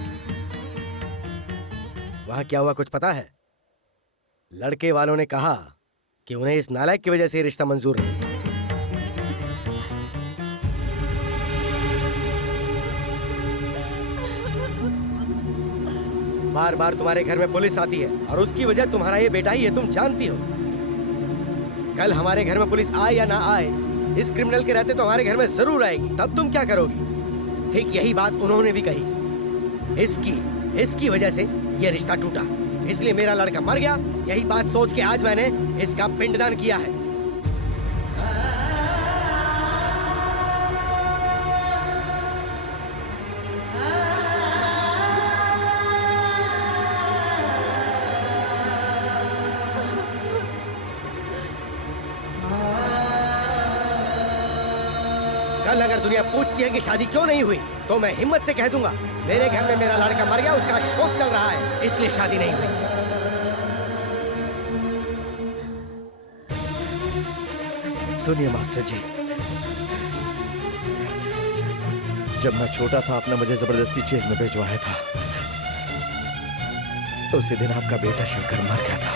वहां क्या हुआ कुछ पता है? लड़के वालों ने कहा कि उन्हें इस नालायक की वजह से रिश्ता मंजूर नहीं। बार बार तुम्हारे घर में पुलिस आती है और उसकी वजह तुम्हारा ये बेटा ही है, तुम जानती हो। कल हमारे घर में पुलिस आए या ना आए, इस क्रिमिनल के रहते तो हमारे घर में जरूर आएगी। तब तुम क्या करोगी? ठीक यही बात उन्होंने भी कही। इसकी वजह से ये रिश्ता टूटा, इसलिए मेरा लड़का मर गया। यही बात सोच के आज मैंने इसका पिंडदान किया है। कल अगर दुनिया पूछती है कि शादी क्यों नहीं हुई, तो मैं हिम्मत से कह दूंगा मेरे घर में मेरा लड़का मर गया, उसका शोक चल रहा है, इसलिए शादी नहीं हुई। सुनिए मास्टर जी, जब मैं छोटा था आपने मुझे जबरदस्ती जेल में भिजवाया था। उसी दिन आपका बेटा शंकर मर गया था।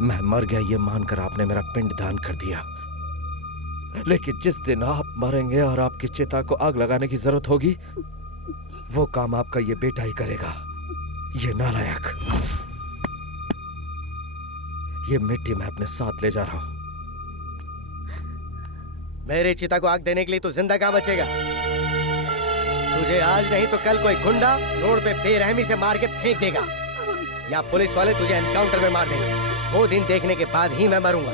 मैं मर गया ये मानकर आपने मेरा पिंड दान कर दिया, लेकिन जिस दिन आप मरेंगे और आपकी चिता को आग लगाने की जरूरत होगी, वो काम आपका ये बेटा ही करेगा। ये नालायक, ये मिट्टी मैं अपने साथ ले जा रहा हूं। मेरे चिता को आग देने के लिए तू जिंदा कहां बचेगा? तुझे आज नहीं तो कल कोई गुंडा रोड पे बेरहमी से मार के फेंक देगा, या पुलिस वाले तुझे एनकाउंटर में मार देंगे। वो दिन देखने के बाद ही मैं मरूंगा।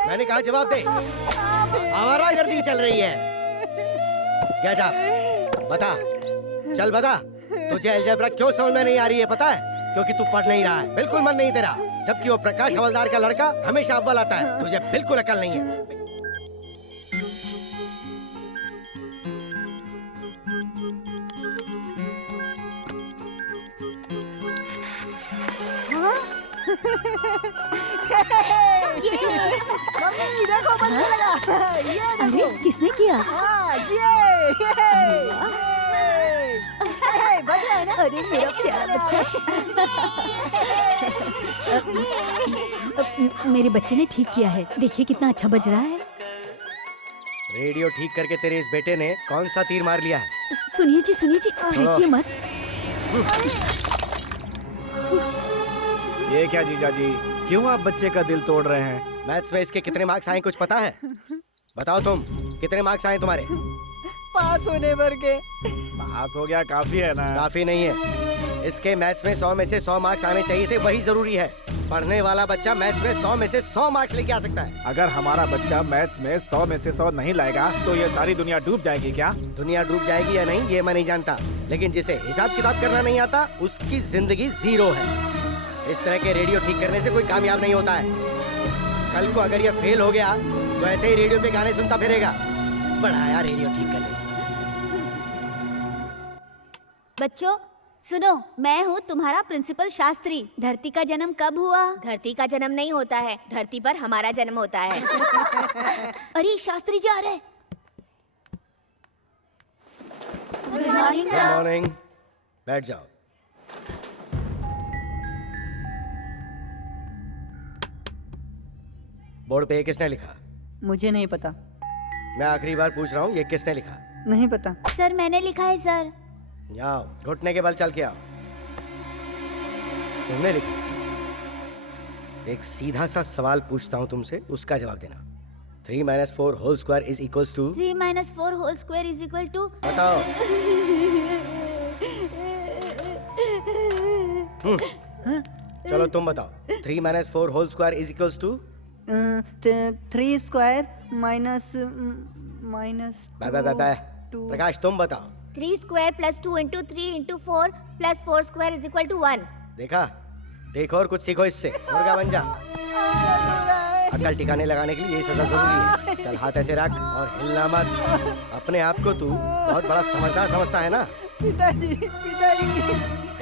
मैंने कहा जवाब दे। आवारागर्दी चल रही है। गेट अप, बता, चल बता, तुझे अलजेब्रा क्यों समझ में नहीं आ रही है पता है? क्योंकि तू पढ़ नहीं रहा है, बिल्कुल मन नहीं तेरा। जबकि वो प्रकाश हवलदार का लड़का हमेशा अव्वल आता है, तुझे बिल्कुल अकल नहीं है। मम्मी देखो बजने लगा। ये देखो। अरे किसने किया? बज रहा है ना? अरे मेरा प्यारा बच्चा। मेरे बच्चे ने ठीक किया है, देखिए कितना अच्छा बज रहा है। रेडियो ठीक करके तेरे इस बेटे ने कौन सा तीर मार लिया है? सुनिए जी, फेंकिए मत। ये क्या जीजा जी, क्यों आप बच्चे का दिल तोड़ रहे हैं? मैथ्स में इसके कितने मार्क्स आए कुछ पता है? बताओ तुम, कितने मार्क्स आए तुम्हारे? पास होने भर के। पास हो गया काफी है ना? काफी नहीं है, इसके मैथ्स में 100 में से 100 मार्क्स आने चाहिए थे, वही जरूरी है। पढ़ने वाला बच्चा मैथ्स में 100 में से 100 मार्क्स लेके आ सकता है। अगर हमारा बच्चा मैथ्स में 100 में से 100 नहीं लाएगा तो ये सारी दुनिया डूब जाएगी क्या? दुनिया डूब जाएगी या नहीं ये मैं नहीं जानता, लेकिन जिसे हिसाब किताब करना नहीं आता उसकी जिंदगी जीरो है। इस तरह के रेडियो ठीक करने से कोई कामयाब नहीं होता है। कल को अगर ये फेल हो गया तो ऐसे ही रेडियो पे गाने सुनता फिरेगा। बड़ा यार रेडियो ठीक करने। बच्चों सुनो, मैं हूँ तुम्हारा प्रिंसिपल शास्त्री। धरती का जन्म कब हुआ? धरती का जन्म नहीं होता है, धरती पर हमारा जन्म होता है। अरे शास्त्री जी आ रहे। Good morning. बैठ जाओ। बोर्ड पे ये किसने लिखा? मुझे नहीं पता। मैं आखिरी बार पूछ रहा हूँ, ये किसने लिखा? नहीं पता। सर मैंने लिखा है सर। आओ, घुटने के बल चल के आओ। तुमने लिखा? एक सीधा सा सवाल पूछता हूँ तुमसे, उसका जवाब देना। 3 - 4 whole square is equals to? 3 - 4 whole square is equal to? बताओ। चलो तुम बताओ। 3 - 4 whole square is equals to? 3 square minus Prakash तुम बताओ। 3 square plus 2 into 3 into 4 plus 4 square is equal to 1। देखा, देखो और कुछ सीखो इससे। मुर्गा बन जा। अकल ठिकाने लगाने के लिए यही सजा जरूरी है। चल हाथ ऐसे रख और हिलना मत। अपने आप को तू बहुत बड़ा समझदार समझता है ना? पिताजी, पिताजी।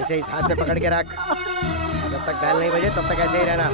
ऐसे इस हाथ में पकड़ के रख। जब तक बैल नहीं बजे तब तक ऐसे ही रहना।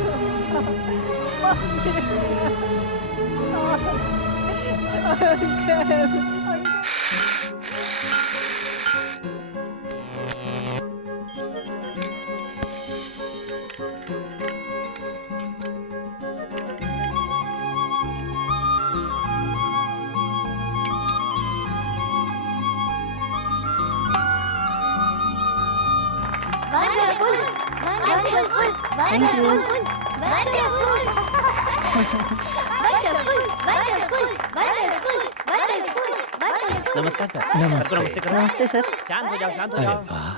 नमस्कार सर। नमस्ते। नमस्ते करो। नमस्ते सर। शांत हो जाओ, शांत हो अरे जाओ। वाह,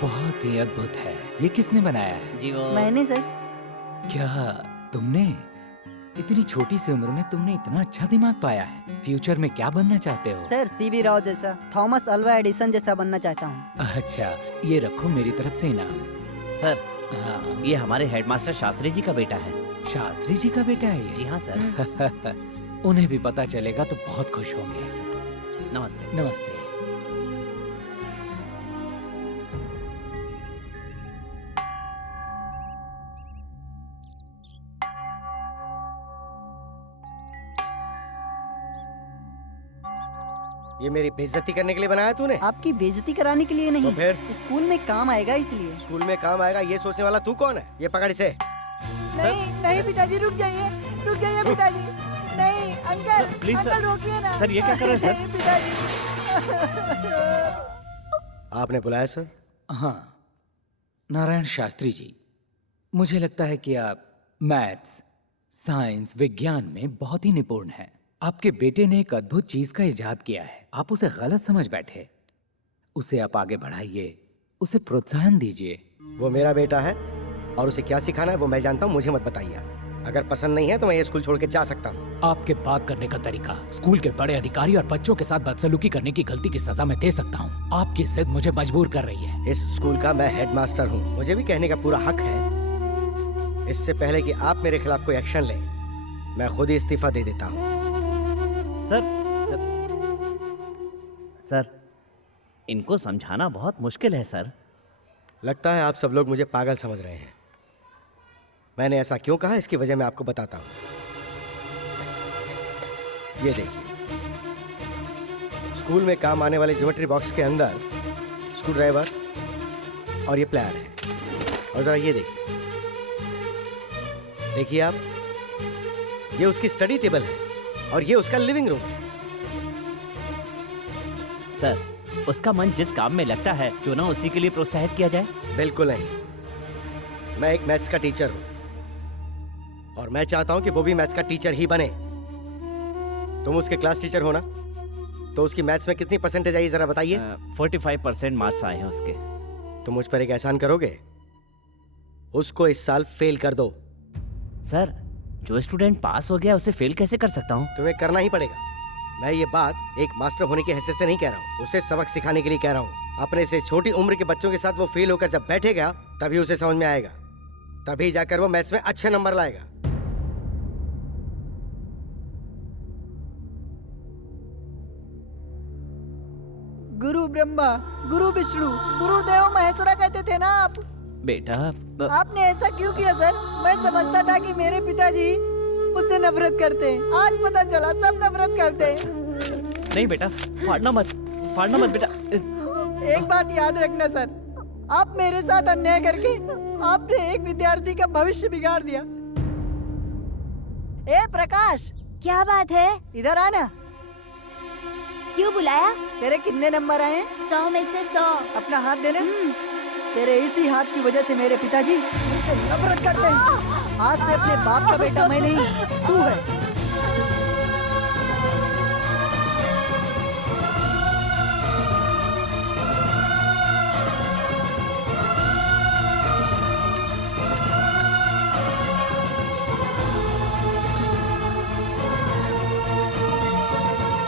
बहुत ही अद्भुत है। ये किसने बनाया है? जी वो मैंने सर। क्या तुमने? इतनी छोटी सी उम्र में तुमने इतना अच्छा दिमाग पाया है। फ्यूचर में क्या बनना चाहते हो? सर CB राव जैसा, थॉमस अल्वा एडिसन जैसा बनना चाहता हूँ। अच्छा, ये रखो मेरी तरफ से इनाम। सर, हाँ, ये हमारे हेडमास्टर शास्त्री जी का बेटा है। शास्त्री जी का बेटा है ये? जी हाँ सर। उन्हें भी पता चलेगा तो बहुत खुश होंगे। नमस्ते। नमस्ते। ये मेरी बेइज्जती करने के लिए बनाया तूने? आपकी बेइज्जती कराने के लिए नहीं, तो फिर? स्कूल में काम आएगा इसलिए। स्कूल में काम आएगा ये सोचने वाला तू कौन है? ये पकड़ इसे। नहीं नहीं पिताजी, रुक जाइए पिताजी। नहीं अंकल, प्लीज अंकल रोकिए ना। सर, ये क्या कर रहे हैं सर? नहीं, पिताजी। आपने बुलाया सर? हाँ, नारायण शास्त्री जी, मुझे लगता है कि आप मैथ्स, साइंस, विज्ञान में बहुत ही निपुण हैं। आपके बेटे ने एक अद्भुत चीज का इजाद किया है। आप उसे गलत समझ बैठे। उसे आप आगे बढ़ाइए, उसे प्रोत्साहन दीजिए। वो मेरा बेटा है और उसे क्या सिखाना है वो मैं जानता हूँ, मुझे मत बताइए। अगर पसंद नहीं है तो मैं ये स्कूल छोड़ के जा सकता हूँ। आपके बात करने का तरीका स्कूल के बड़े अधिकारी और बच्चों के साथ बदसलूकी करने की गलती की सजा मैं दे सकता हूँ। आपकी जिद मुझे मजबूर कर रही है। इस स्कूल का मैं हेडमास्टर हूँ, मुझे भी कहने का पूरा हक है। इससे पहले कि आप मेरे खिलाफ कोई एक्शन लें, मैं खुद ही इस्तीफा दे देता हूँ। सर, इनको समझाना बहुत मुश्किल है सर। लगता है आप सब लोग मुझे पागल समझ रहे हैं। मैंने ऐसा क्यों कहा इसकी वजह मैं आपको बताता हूँ। ये देखिए, स्कूल में काम आने वाले ज्योमेट्री बॉक्स के अंदर स्क्रू ड्राइवर और ये प्लायर है। और जरा ये देखिए आप, ये उसकी स्टडी टेबल है और ये उसका लिविंग रूम है। सर, उसका मन जिस काम में लगता है क्यों ना उसी के लिए प्रोत्साहित किया जाए? बिल्कुल नहीं, मैं एक मैथ्स का टीचर हूं और मैं चाहता हूं कि वो भी मैथ्स का टीचर ही बने। तुम उसके क्लास टीचर हो ना? तो उसकी मैथ्स में कितनी परसेंटेज आई जरा बताइए। 45% मार्क्स आए हैं उसके। तो मुझ पर एक एहसान करोगे, उसको इस साल फेल कर दो। सर, जो स्टूडेंट पास हो गया उसे फेल कैसे कर सकता हूँ? तुम्हें करना ही पड़ेगा। मैं ये बात एक मास्टर होने की हैसियत से नहीं कह रहा हूँ, उसे सबक सिखाने के लिए कह रहा हूँ। अपने से छोटी उम्र के बच्चों के साथ वो फेल होकर जब बैठेगा तभी उसे समझ में आएगा, तभी जाकर वो मैथ्स में अच्छे नंबर लाएगा। गुरु ब्रह्मा, गुरु विष्णु, गुरुदेव महेश्वरा कहते थे ना आप। बेटा आपने ऐसा क्यों किया सर? मैं समझता था कि मेरे पिताजी मुझसे नफरत करते हैं, आज पता चला सब नफरत करते हैं। नहीं बेटा, फाड़ना मत बेटा। एक बात याद रखना सर, आप मेरे साथ अन्याय करके आपने एक विद्यार्थी का भविष्य बिगाड़ दिया। ए प्रकाश, क्या बात है? इधर आना। क्यों बुलाया? तेरे कितने नंबर आए? 100 में से 100। अपना हाथ देना। तेरे इसी हाथ की वजह से मेरे पिताजी मुझसे नफरत करते हैं। आज से अपने बाप का बेटा मैं नहीं, तू है।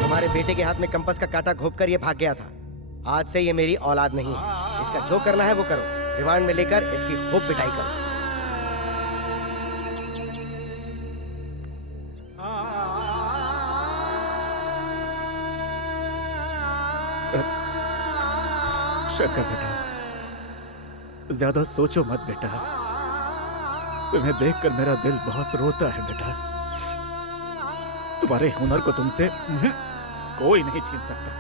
तुम्हारे बेटे के हाथ में कंपास का कांटा घोंपकर ये भाग गया था। आज से ये मेरी औलाद नहीं है। इसका जो करना है वो करो, रिमांड में लेकर इसकी खूब पिटाई करो। शंकर बेटा, ज्यादा सोचो मत बेटा। तुम्हें देखकर मेरा दिल बहुत रोता है बेटा। तुम्हारे हुनर को तुमसे कोई नहीं छीन सकता।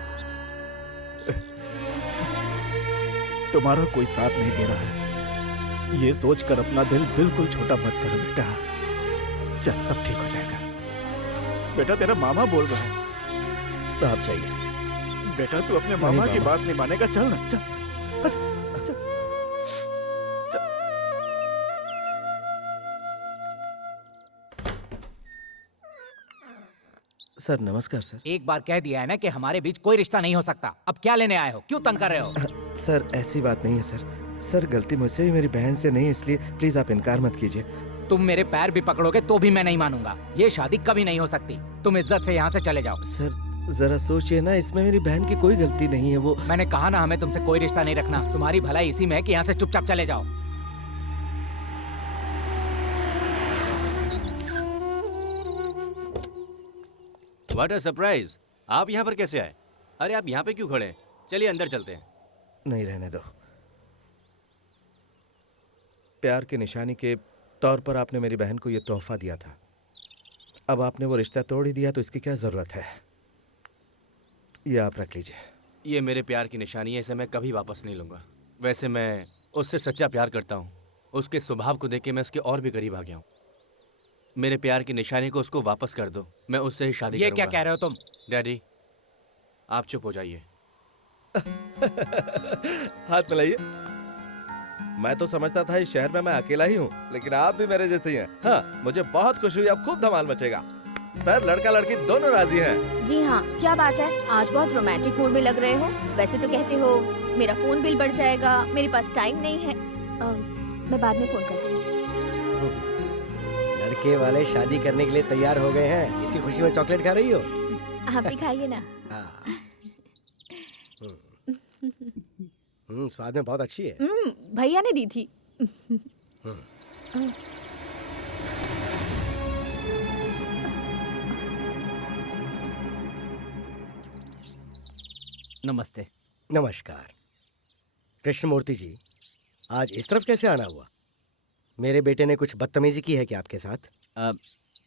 तुम्हारा कोई साथ नहीं दे रहा है, ये सोचकर अपना दिल बिल्कुल छोटा मत करो बेटा। चल, सब ठीक हो जाएगा। बेटा, तेरा मामा बोल रहा है। आप चाहिए बेटा, तू अपने मामा की बात नहीं मानेगा। चल ना, चल। अच्छा, सर नमस्कार सर। एक बार कह दिया है ना कि हमारे बीच कोई रिश्ता नहीं हो सकता। अब क्या लेने आए हो? क्यों तंग कर रहे हो? सर ऐसी बात नहीं है सर। सर गलती मुझसे ही, मेरी बहन से नहीं, इसलिए प्लीज आप इनकार मत कीजिए। तुम मेरे पैर भी पकड़ोगे तो भी मैं नहीं मानूंगा। ये शादी कभी नहीं हो सकती। तुम इज्जत से यहाँ से चले जाओ। सर जरा सोचिए ना, इसमें मेरी बहन की कोई गलती नहीं है। वो मैंने कहा ना, हमें तुमसे कोई रिश्ता नहीं रखना। तुम्हारी भलाई इसी में है कि यहाँ से चुपचाप चले जाओ। What a surprise! आप यहाँ पर कैसे आए? अरे आप यहाँ पे क्यों खड़े हैं? चलिए अंदर चलते हैं। नहीं, रहने दो। प्यार की निशानी के तौर पर आपने मेरी बहन को ये तोहफा दिया था। अब आपने वो रिश्ता तोड़ ही दिया तो इसकी क्या जरूरत है? ये आप रख लीजिए। ये मेरे प्यार की निशानी है, इसे मैं कभी वापस नहीं लूँगा। वैसे मैं उससे सच्चा प्यार करता हूँ। उसके स्वभाव को देख के मैं उसके और भी करीब आ गया हूँ। मेरे प्यार की निशानी को उसको वापस कर दो, मैं उससे ही शादी करूँगा। ये क्या कह रहे हो तुम? डैडी आप चुप हो जाइए। हाथ मिलाइए। मैं तो समझता था इस शहर में मैं अकेला ही हूँ, लेकिन आप भी मेरे जैसे ही हैं। हाँ, मुझे बहुत खुशी हुई। अब खूब धमाल मचेगा। सर लड़का लड़की दोनों राजी हैं। जी हाँ, क्या बात है? आज बहुत रोमांटिक मूड में लग रहे हो। वैसे तो कहते हो मेरा फोन बिल बढ़ जाएगा, मेरे पास टाइम नहीं है। मैं बाद में फोन करती हूँ। लड़के वाले शादी करने के लिए तैयार हो गए हैं। इसी खुशी में चॉकलेट खा रही हो? आप भी खाइए ना। स्वाद में बहुत अच्छी है। भैया ने दी थी। नमस्ते। नमस्कार। कृष्णमूर्ति जी, आज इस तरफ कैसे आना हुआ? मेरे बेटे ने कुछ बदतमीजी की है क्या आपके साथ?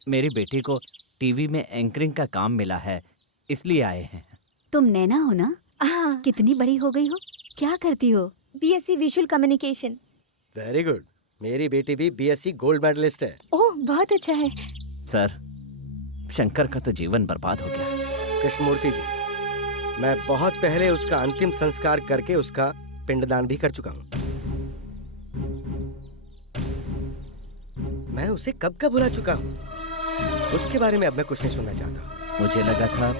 मेरी बेटी को टीवी में एंकरिंग का काम मिला है, इसलिए आए हैं। तुम नैना हो ना? कितनी बड़ी हो गई हो? क्या करती हो? BSc visual communication. Very good. मेरी बेटी भी BSc गोल्ड मेडलिस्ट है। ओह, बहुत अच्छा है। सर, शंकर का तो जीवन बर्बाद हो गया। कृष्णमूर्ति जी, मैं बहुत पहले उसका अंतिम संस्कार करके उसका पिंडदान भी कर चुका हूँ। मैं उसे कब का भुला चुका हूँ। उसके बारे में अब मैं कुछ नहीं सुनना चाहता। मुझे लगा था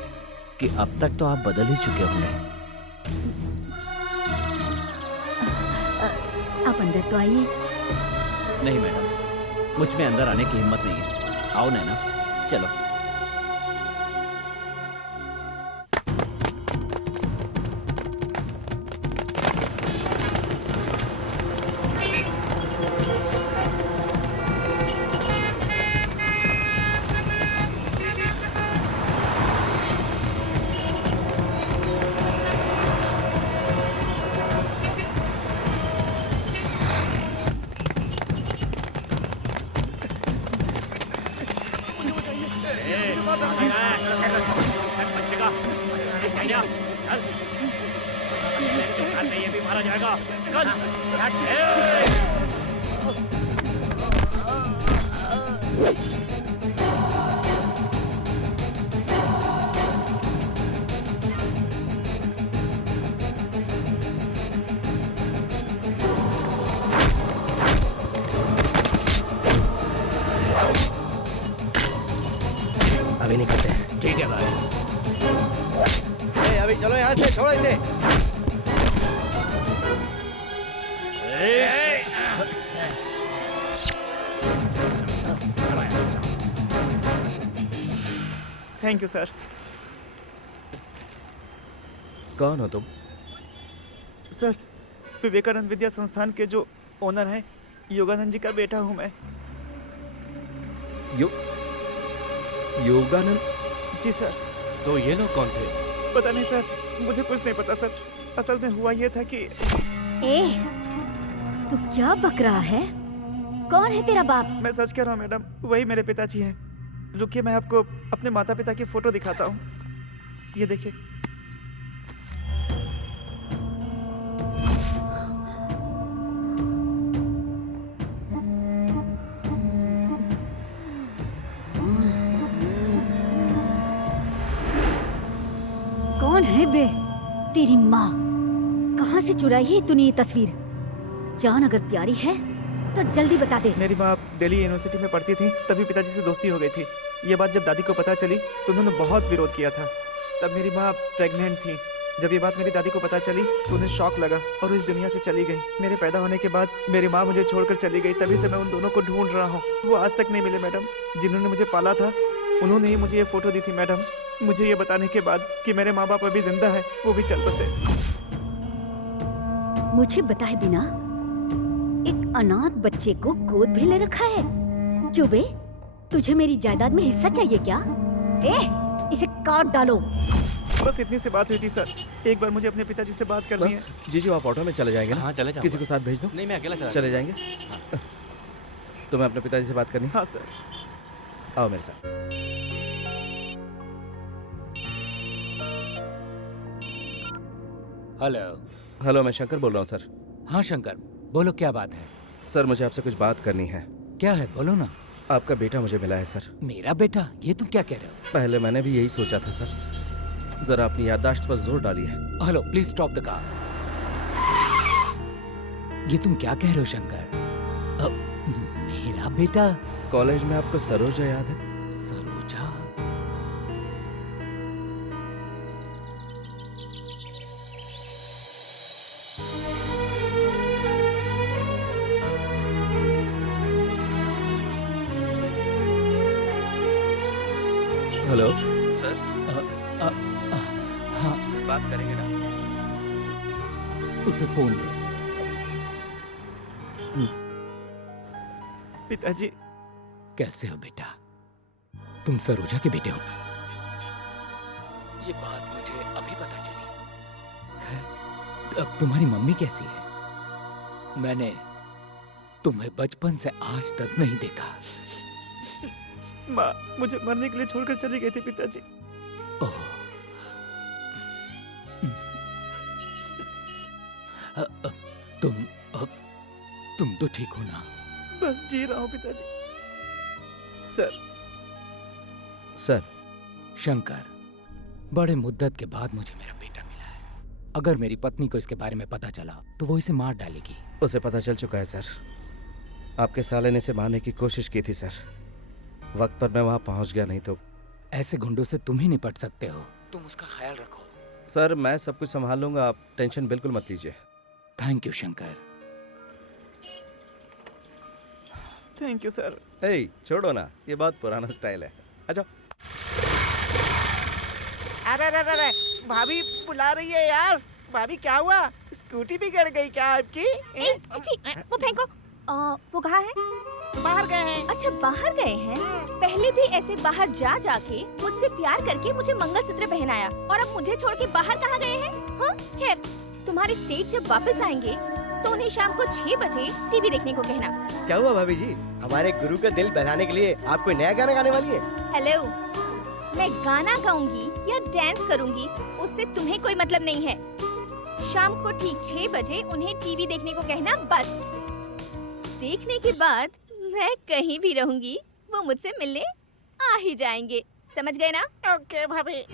कि अब तक तो आप बदल ही चुके होंगे। आप अंदर तो आइए। नहीं मैडम, मुझ में अंदर आने की हिम्मत नहीं है। आओ नैना, चलो। ये भी मारा जाएगा। अभी नहीं करते। ठीक है भाई। अभी चलो यहाँ से, छोड़ो इसे। Thank you sir. कौन हो तुम? सर, विवेकानंद विद्या संस्थान के जो ओनर हैं, योगानंद जी का बेटा हूँ मैं। योगानंद जी सर। तो ये लोग कौन थे? पता नहीं सर, मुझे कुछ नहीं पता सर। असल में हुआ ये था कि तू क्या बक रहा है? कौन है तेरा बाप? मैं सच कह रहा हूँ मैडम, वही मेरे पिताजी हैं। रुकिए, मैं आपको अपने माता पिता की फोटो दिखाता हूँ। ये देखिए। कौन है वे? तेरी माँ। कहाँ से चुराई है तूने ये तस्वीर? जान अगर प्यारी है तो जल्दी बता दे। मेरी माँ दिल्ली यूनिवर्सिटी में पढ़ती थी, तभी पिताजी से दोस्ती हो गई थी। ये बात जब दादी को पता चली तो उन्होंने बहुत विरोध किया था। तब मेरी माँ प्रेग्नेंट थी। जब ये बात मेरी दादी को पता चली तो उन्हें शॉक लगा और वो इस दुनिया से चली गई। मेरे पैदा होने के बाद मेरी माँ मुझे छोड़कर चली गई। तभी से मैं उन दोनों को ढूंढ रहा हूँ। वो आज तक नहीं मिले मैडम। जिन्होंने मुझे पाला था उन्होंने ही मुझे ये फोटो दी थी मैडम, मुझे ये बताने के बाद कि मेरे माँ बाप अभी जिंदा है, वो भी चल बसे। मुझे बताए बिना एक अनाथ बच्चे को गोद भी ले रखा है? क्यों बे, तुझे मेरी जायदाद में हिस्सा चाहिए क्या? इसे काट डालो। बस इतनी सी बात हुई थी सर। एक बार मुझे अपने पिताजी से बात करनी है। जीजू आप ऑटो में चले जाएंगे ना? हाँ चले जाऊंगा। किसी को साथ भेज दो। नहीं मैं अकेला चले जाएंगे। तुम्हें अपने पिताजी से बात करनी? हाँ सर। आओ मेरे साथ। हेलो। हेलो, मैं शंकर बोल रहा हूँ सर। हाँ शंकर, बोलो क्या बात है? सर मुझे आपसे कुछ बात करनी है। क्या है, बोलो ना। आपका बेटा मुझे मिला है सर। मेरा बेटा? ये तुम क्या कह रहे हो? पहले मैंने भी यही सोचा था सर, जरा अपनी याददाश्त पर जोर डालिए। Hello, please stop the car. ये तुम क्या कह रहे हो शंकर? मेरा बेटा? कॉलेज में आपको सरोजा याद है? सरोजा? Hello sir. हाँ बात करेंगे ना? उसे फोन दो। पिताजी। कैसे हो बेटा? तुम सरोजा के बेटे हो ना? ये बात मुझे अभी पता चली। अब तुम्हारी मम्मी कैसी है? मैंने तुम्हें बचपन से आज तक नहीं देखा। माँ मुझे मरने के लिए छोड़कर चली गई थी पिताजी। ओह। तुम तो ठीक हो ना? बस जी रहा हूँ पिताजी। सर। सर। शंकर, बड़े मुद्दत के बाद मुझे मेरा बेटा मिला है। अगर मेरी पत्नी को इसके बारे में पता चला तो वो इसे मार डालेगी। उसे पता चल चुका है सर। आपके साले ने इसे मारने की कोशिश की थी सर। वक्त पर मैं वहां पहुंच गया, नहीं तो। ऐसे गुंडों से तुम ही निपट सकते हो। तुम उसका ख्याल रखो। सर मैं सब कुछ संभाल लूंगा, आप टेंशन बिल्कुल मत लीजिए। Thank you Shankar. Thank you sir. ए छोड़ो ना, ये बहुत पुराना स्टाइल है। अच्छा अरे अरे अरे भाभी बुला रही है यार। भाभी क्या हुआ, स्कूटी बिगड़ गई क्या आपकी? वो फेंको। वो कहाँ है? बाहर गए हैं। अच्छा बाहर गए हैं। पहले भी ऐसे बाहर जा जाके मुझसे प्यार करके मुझे मंगलसूत्र पहनाया और अब मुझे छोड़ के बाहर कहाँ गए हैं? हाँ खैर, तुम्हारे सेठ जब वापस आएंगे तो उन्हें शाम को 6 बजे टीवी देखने को कहना। क्या हुआ भाभी जी, हमारे गुरु का दिल बहलाने के लिए आप कोई नया गाना गाने वाली है? हेलो, मैं गाना गाऊंगी या डांस करूंगी उससे तुम्हें कोई मतलब नहीं है। शाम को ठीक 6 बजे उन्हें टीवी देखने को कहना बस। देखने के बाद मैं कहीं भी रहूंगी, वो मुझसे मिलने आ ही जाएंगे। समझ गए ना? ओके भाभी।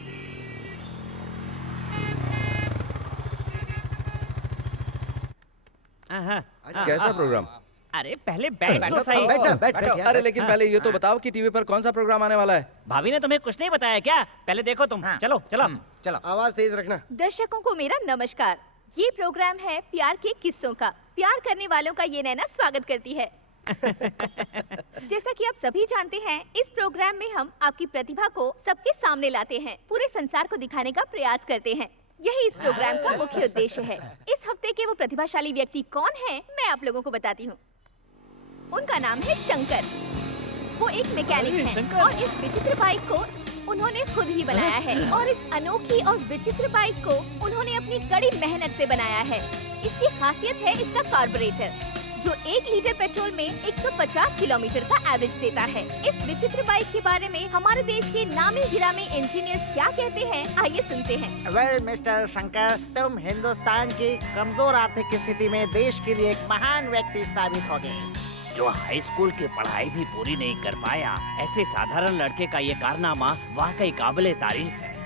कैसा प्रोग्राम? अरे पहले बैठ तो सही। बैठो। अरे लेकिन पहले ये तो बताओ कि टीवी पर कौन सा प्रोग्राम आने वाला है? भाभी ने तुम्हें कुछ नहीं बताया क्या? पहले देखो तुम। चलो चलो चलो। आवाज तेज रखना। दर्शकों को मेरा नमस्कार। ये प्रोग्राम है प्यार के किस्सों का। प्यार करने वालों का ये नैना स्वागत करती है। जैसा कि आप सभी जानते हैं, इस प्रोग्राम में हम आपकी प्रतिभा को सबके सामने लाते हैं, पूरे संसार को दिखाने का प्रयास करते हैं। यही इस प्रोग्राम का मुख्य उद्देश्य है। इस हफ्ते के वो प्रतिभाशाली व्यक्ति कौन है, मैं आप लोगों को बताती हूँ। उनका नाम है शंकर। वो एक मैकेनिक हैं और इस विचित्र बाइक को उन्होंने खुद ही बनाया है और इस अनोखी और विचित्र बाइक को उन्होंने अपनी कड़ी मेहनत से बनाया है। इसकी खासियत है इसका कार्बोरेटर, जो 1 लीटर पेट्रोल में 150 किलोमीटर का एवरेज देता है। इस विचित्र बाइक के बारे में हमारे देश के नामी गिरामी इंजीनियर्स क्या कहते हैं, आइए सुनते हैं। वेल मिस्टर शंकर, तुम हिंदुस्तान की कमजोर आर्थिक स्थिति में देश के लिए एक महान व्यक्ति साबित हो गए। जो हाई स्कूल की पढ़ाई भी पूरी नहीं कर पाया, ऐसे साधारण लड़के का ये कारनामा वाकई काबिले तारीफ है।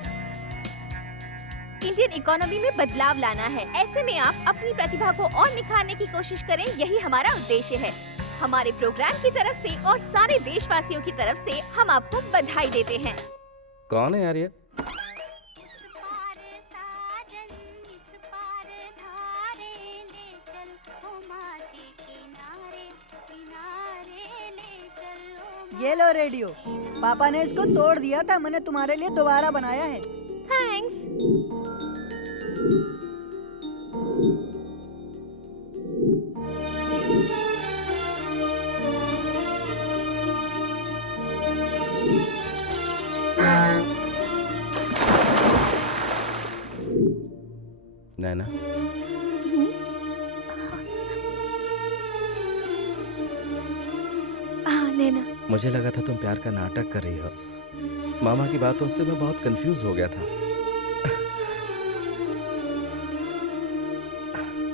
इंडियन इकोनॉमी में बदलाव लाना है। ऐसे में आप अपनी प्रतिभा को और निखारने की कोशिश करें, यही हमारा उद्देश्य है। हमारे प्रोग्राम की तरफ से और सारे देशवासियों की तरफ से हम आपको बधाई देते हैं। कौन है यार ये? ये लो रेडियो, पापा ने इसको तोड़ दिया था, मैंने तुम्हारे लिए दोबारा बनाया है। थैंक्स। नैना, नैना, मुझे लगा था तुम प्यार का नाटक कर रही हो। मामा की बातों से मैं बहुत कंफ्यूज हो गया था।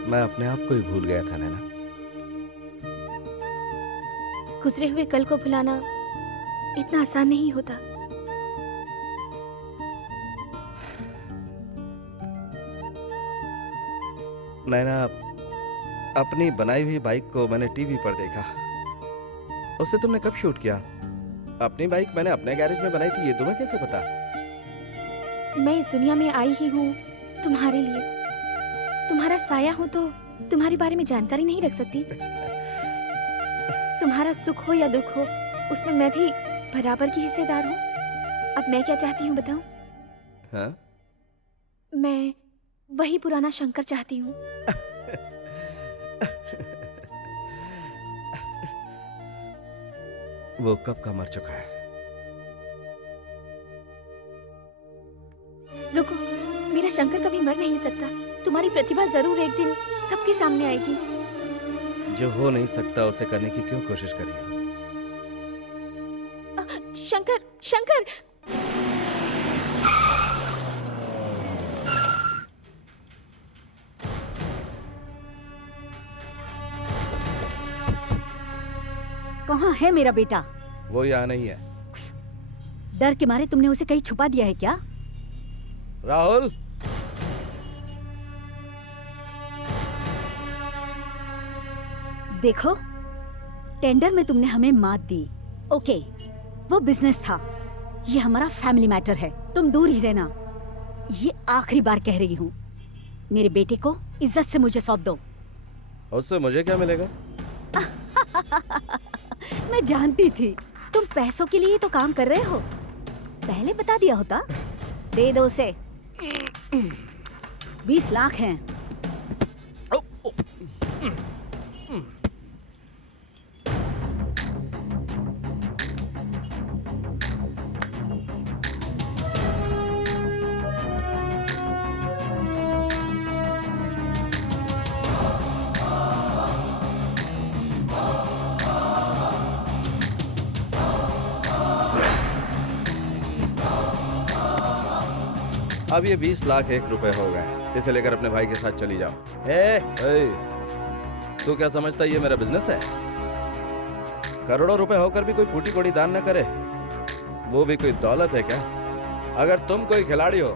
मैं अपने आप को ही भूल गया था नैना। गुजरे हुए कल को भुलाना इतना आसान नहीं होता। नैना, अपनी बनाई हुई बाइक को मैंने टीवी पर देखा। उसे तुमने कब शूट किया? अपनी बाइक मैंने अपने गैरेज में बनाई थी, ये तुम्हें कैसे पता? मैं इस दुनिया में आई ही हूँ तुम्हारे लिए। तुम्हारा साया हो तो तुम्हारे बारे में जानकारी नहीं रख सकती। तुम्हारा सुख हो या दुख हो, उसमें मैं भी बराबर की हिस्सेदार हूँ। अब मैं क्या चाहती हूँ बताऊं? हाँ? मैं वही पुराना शंकर चाहती हूँ। वो कब का मर चुका है। रुको, मेरा शंकर कभी मर नहीं सकता। तुम्हारी प्रतिभा जरूर एक दिन सबके सामने आएगी। जो हो नहीं सकता उसे करने की क्यों कोशिश करी? शंकर, शंकर! कहाँ है मेरा बेटा? वो यहाँ नहीं है। डर के मारे तुमने उसे कहीं छुपा दिया है क्या? राहुल, देखो, टेंडर में तुमने हमें मात दी। ओके, वो बिजनेस था, ये हमारा फैमिली मैटर है। तुम दूर ही रहना। ये आखिरी बार कह रही हूँ, मेरे बेटे को इज्जत से मुझे सौंप दो। उससे मुझे क्या मिलेगा? मैं जानती थी तुम पैसों के लिए तो काम कर रहे हो। पहले बता दिया होता। दे दो उसे। 20 लाख हैं। अब ये 20 लाख 1 रुपए हो गए। इसे लेकर अपने भाई के साथ चली जाओ। ए, तू क्या समझता है ये मेरा बिजनेस है? करोड़ों रुपए होकर भी कोई फूटी कोड़ी दान न करे, वो भी कोई दौलत है क्या? अगर तुम कोई खिलाड़ी हो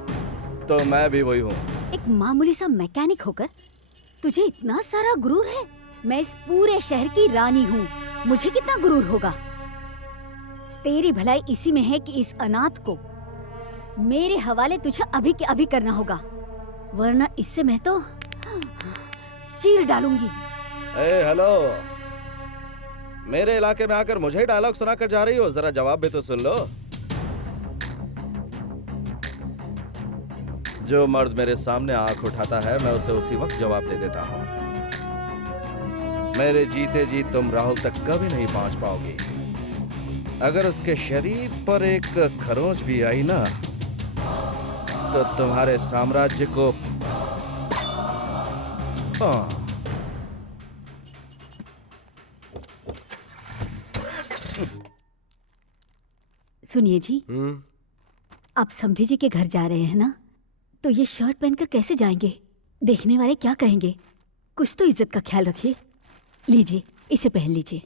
तो मैं भी वही हूँ। एक मामूली सा मैकेनिक होकर तुझे इतना सारा गुरूर है। मैं इस पूरे शहर की रानी हूँ, मुझे कितना गुरूर होगा। तेरी भलाई इसी में है कि इस अनाथ को मेरे हवाले तुझे अभी के अभी करना होगा, वरना इससे मैं तो चीर डालूंगी। हेलो, मेरे इलाके में आकर मुझे डायलॉग सुनाकर जा रही हो? जरा जवाब भी तो सुन लो। जो मर्द मेरे सामने आंख उठाता है मैं उसे उसी वक्त जवाब दे देता हूँ। मेरे जीते जी तुम राहुल तक कभी नहीं पहुंच पाओगी। अगर उसके शरीर पर एक खरोंच भी आई ना तो तुम्हारे साम्राज्य को सुनिए जी, आप समधी जी के घर जा रहे हैं ना, तो ये शर्ट पहनकर कैसे जाएंगे? देखने वाले क्या कहेंगे? कुछ तो इज्जत का ख्याल रखिए। लीजिए, इसे पहन लीजिए।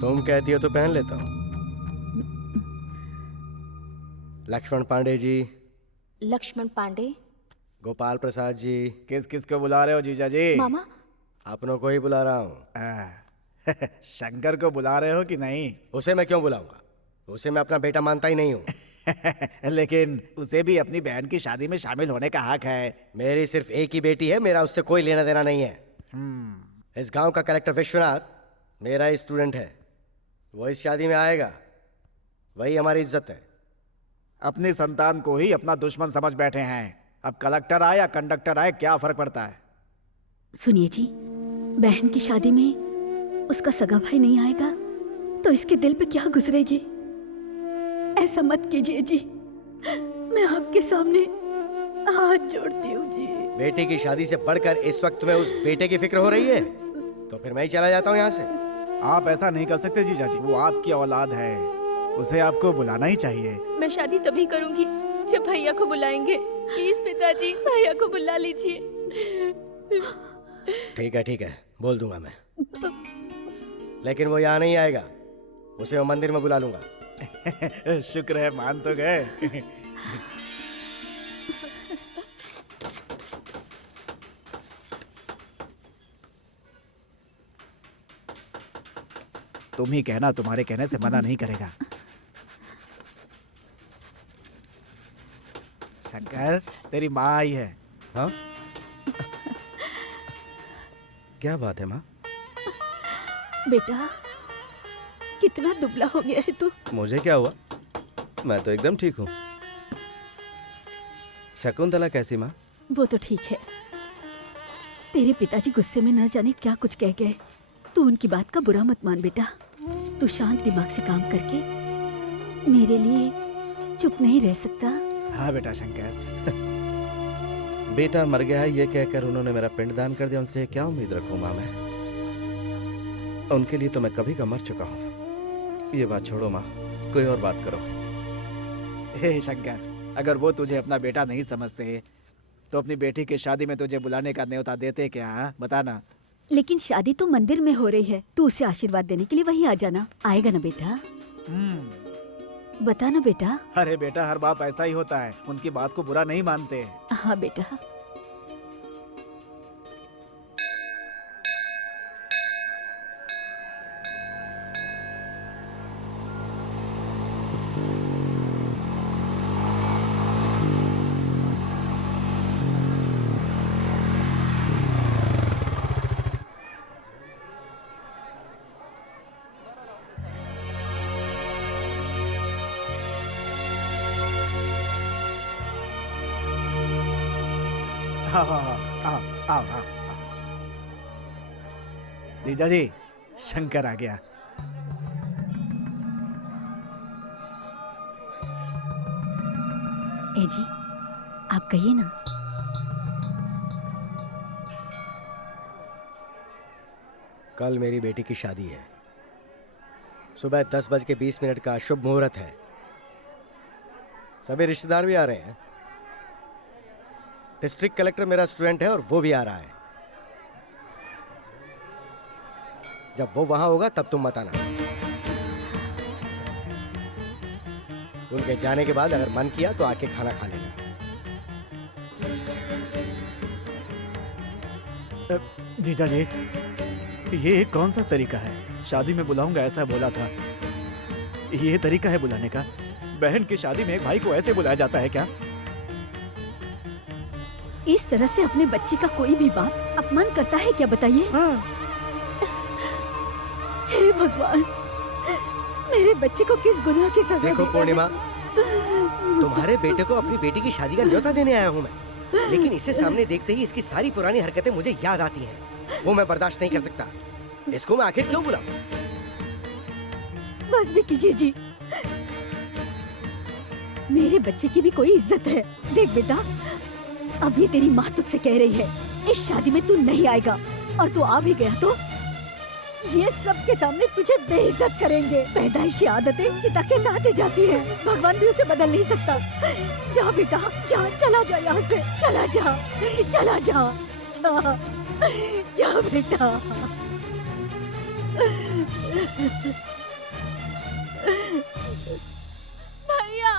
तुम कहती हो तो पहन लेता हूँ। लक्ष्मण पांडे जी। लक्ष्मण पांडे? गोपाल प्रसाद जी। किस किस को बुला रहे हो जीजा जी? मामा। अपनों को ही बुला रहा हूँ। शंकर को बुला रहे हो कि नहीं? उसे मैं क्यों बुलाऊंगा? उसे मैं अपना बेटा मानता ही नहीं हूँ। लेकिन उसे भी अपनी बहन की शादी में शामिल होने का हक है। मेरी सिर्फ एक ही बेटी है, मेरा उससे कोई लेना देना नहीं है। इस गांव का कलेक्टर विश्वनाथ मेरा ही स्टूडेंट है, वो इस शादी में आएगा, वही हमारी इज्जत है। अपनी संतान को ही अपना दुश्मन समझ बैठे हैं। अब कलेक्टर आए या कंडक्टर आए क्या फर्क पड़ता है? सुनिए जी, बहन की शादी में उसका सगा भाई नहीं आएगा तो इसके दिल पे क्या गुजरेगी? ऐसा मत कीजिए जी, मैं आपके सामने हाथ जोड़ती हूँ जी। बेटी की शादी से बढ़कर इस वक्त तुम्हें उस बेटे की फिक्र हो रही है, तो फिर मैं ही चला जाता हूँ यहाँ से। आप ऐसा नहीं कर सकते जीजा जी, वो आपकी औलाद है, उसे आपको बुलाना ही चाहिए। मैं शादी तभी करूंगी जब भैया को बुलाएंगे। प्लीज पिताजी, भैया को बुला लीजिए। ठीक है, बोल दूंगा मैं, लेकिन वो यहाँ नहीं आएगा, उसे मैं मंदिर में बुला लूंगा। शुक्र है मान तो गए। तुम ही कहना, तुम्हारे कहने से मना नहीं करेगा। शंकर, तेरी माँ आई है। हाँ? क्या बात है माँ? बेटा, कितना दुबला हो गया है तू। मुझे क्या हुआ? मैं तो एकदम ठीक हूँ। शकुंतला कैसी माँ? वो तो ठीक है। तेरे पिताजी गुस्से में न जाने क्या कुछ कह गए। तू उनकी बात का बुरा मत मान बेटा। तू शांत दिमाग से काम करके मेरे लिए चुप नहीं रह सकता। हाँ बेटा शंकर। बेटा मर गया है ये कहकर उन्होंने मेरा पिंडदान कर दिया, उनसे क्या उम्मीद रखूं माँ मैं? उनके लिए तो मैं कभी का मर चुका हूँ। ये बात छोड़ो माँ, कोई और बात करो। हे शंकर, अगर वो तुझे अपना बेटा नहीं समझते तो अपनी बेटी की शादी में तुझे बुलाने का न्योता देते क्या? हाँ? बताना। लेकिन शादी तो मंदिर में हो रही है, तू उसे आशीर्वाद देने के लिए वहीं आ जाना। आएगा ना बेटा? बता ना बेटा। अरे बेटा, हर बाप ऐसा ही होता है, उनकी बात को बुरा नहीं मानते। हाँ बेटा। हाँ हाँ हाँ, आओ आओ आओ। जीजा जी, शंकर आ गया। ए जी, आप कहिए ना। कल मेरी बेटी की शादी है। सुबह 10:20 का शुभ मुहूर्त है। सभी रिश्तेदार भी आ रहे हैं। डिस्ट्रिक्ट कलेक्टर मेरा स्टूडेंट है और वो भी आ रहा है। जब वो वहां होगा तब तुम मत आना। उनके जाने के बाद अगर मन किया तो आके खाना खा लेना। जीजा जी, ये कौन सा तरीका है? शादी में बुलाऊंगा ऐसा बोला था। ये तरीका है बुलाने का? बहन की शादी में एक भाई को ऐसे बुलाया जाता है क्या? इस तरह से अपने बच्चे का कोई भी बाप अपमान करता है क्या, बताइए? हाँ। हे भगवान, मेरे बच्चे को किस गुनाह की सजा देखो पूर्णिमा, तुम्हारे बेटे को अपनी बेटी की शादी का न्योता देने आया हूँ मैं, लेकिन इसे सामने देखते ही इसकी सारी पुरानी हरकतें मुझे याद आती हैं। वो मैं बर्दाश्त नहीं कर सकता। इसको मैं आखिर क्यों बुलाऊं? बस भी कीजिए जी, मेरे बच्चे की भी कोई इज्जत है। देख बेटा, अब ये तेरी माँ तुझसे कह रही है इस शादी में तू नहीं आएगा, और तू आ भी गया तो ये सबके सामने तुझे बेइज्जत करेंगे। पैदाइशी आदतें चिता के साथ ही जाती है, भगवान भी उसे बदल नहीं सकता। जा बेटा जा, चला जा यहाँ से, चला जा, चला जा, जा, जा बेटा। भैया,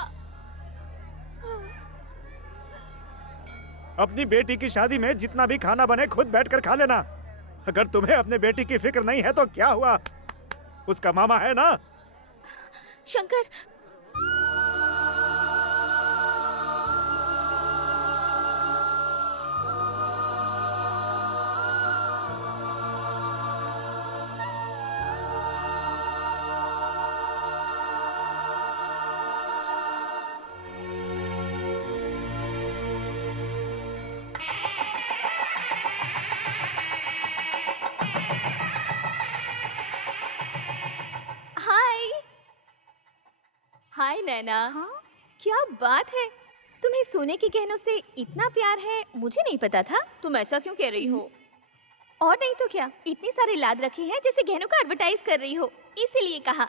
अपनी बेटी की शादी में जितना भी खाना बने खुद बैठकर खा लेना। अगर तुम्हें अपने बेटी की फिक्र नहीं है तो क्या हुआ? उसका मामा है ना। शंकर, हाय नैना। हाँ? क्या बात है, तुम्हें सोने के गहनों से इतना प्यार है, मुझे नहीं पता था। तुम ऐसा क्यों कह रही हो? और नहीं तो क्या, इतनी सारी लाद रखी है जैसे गहनों का एडवर्टाइज कर रही हो, इसीलिए कहा।